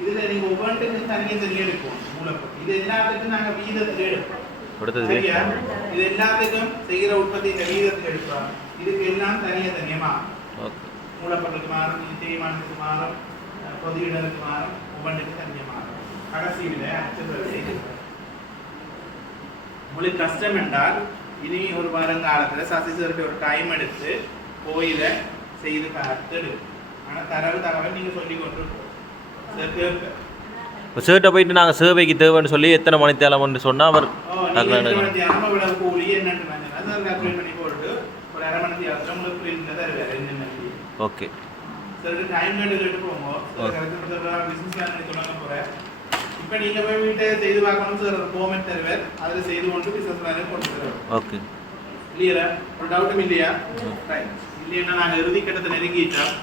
இதுல நீங்க ஒவ்வொன்றுக்கும் தனியா எடுப்போம் மூலப்பொருள் இது எல்லாத்துக்கும் நாங்க வீதத்தில் எடுப்போம் சரியா இது எல்லாத்துக்கும் செய்கிற உற்பத்தி இந்த வீதத்தில் எடுப்போம் இதுக்கு எல்லாம் தனியா மூலப்பொருளுக்கு மாறும் தேய்மானத்துக்கு மாறும் பொதியிடலுக்கு மாறும் ஒவ்வொன்றுக்கு தனியா மாறும் கடைசியில உங்களுக்கு கஷ்டம் என்றால் இனி ஒரு வருங்காலத்துல சசிசருக்கு ஒரு டைம் எடுத்து கோயில செய்து பார்த்து எடுக்கும் ஆனா தகவல் நீங்க சொல்லி கொண்டு சேட்டை போயிட்டு நாங்கள் சேவைக்கு தேவைன்னு சொல்லி எத்தனை மணி தேவைன்னு சொன்னால் அவர் ஓகே இப்போ நீங்க போய் வீட்டை செய்து பார்க்கணும் சார் ஒரு கோமெண்ட் தருவார் அதில் செய்து கொண்டு பிசினஸ் பிளானே கொண்டு தருவோம் ஓகே கிளியரா ஒரு டவுட்டும் இல்லையா இல்லையா நாங்கள் இறுதி கட்டத்தை நெருங்கிட்டோம்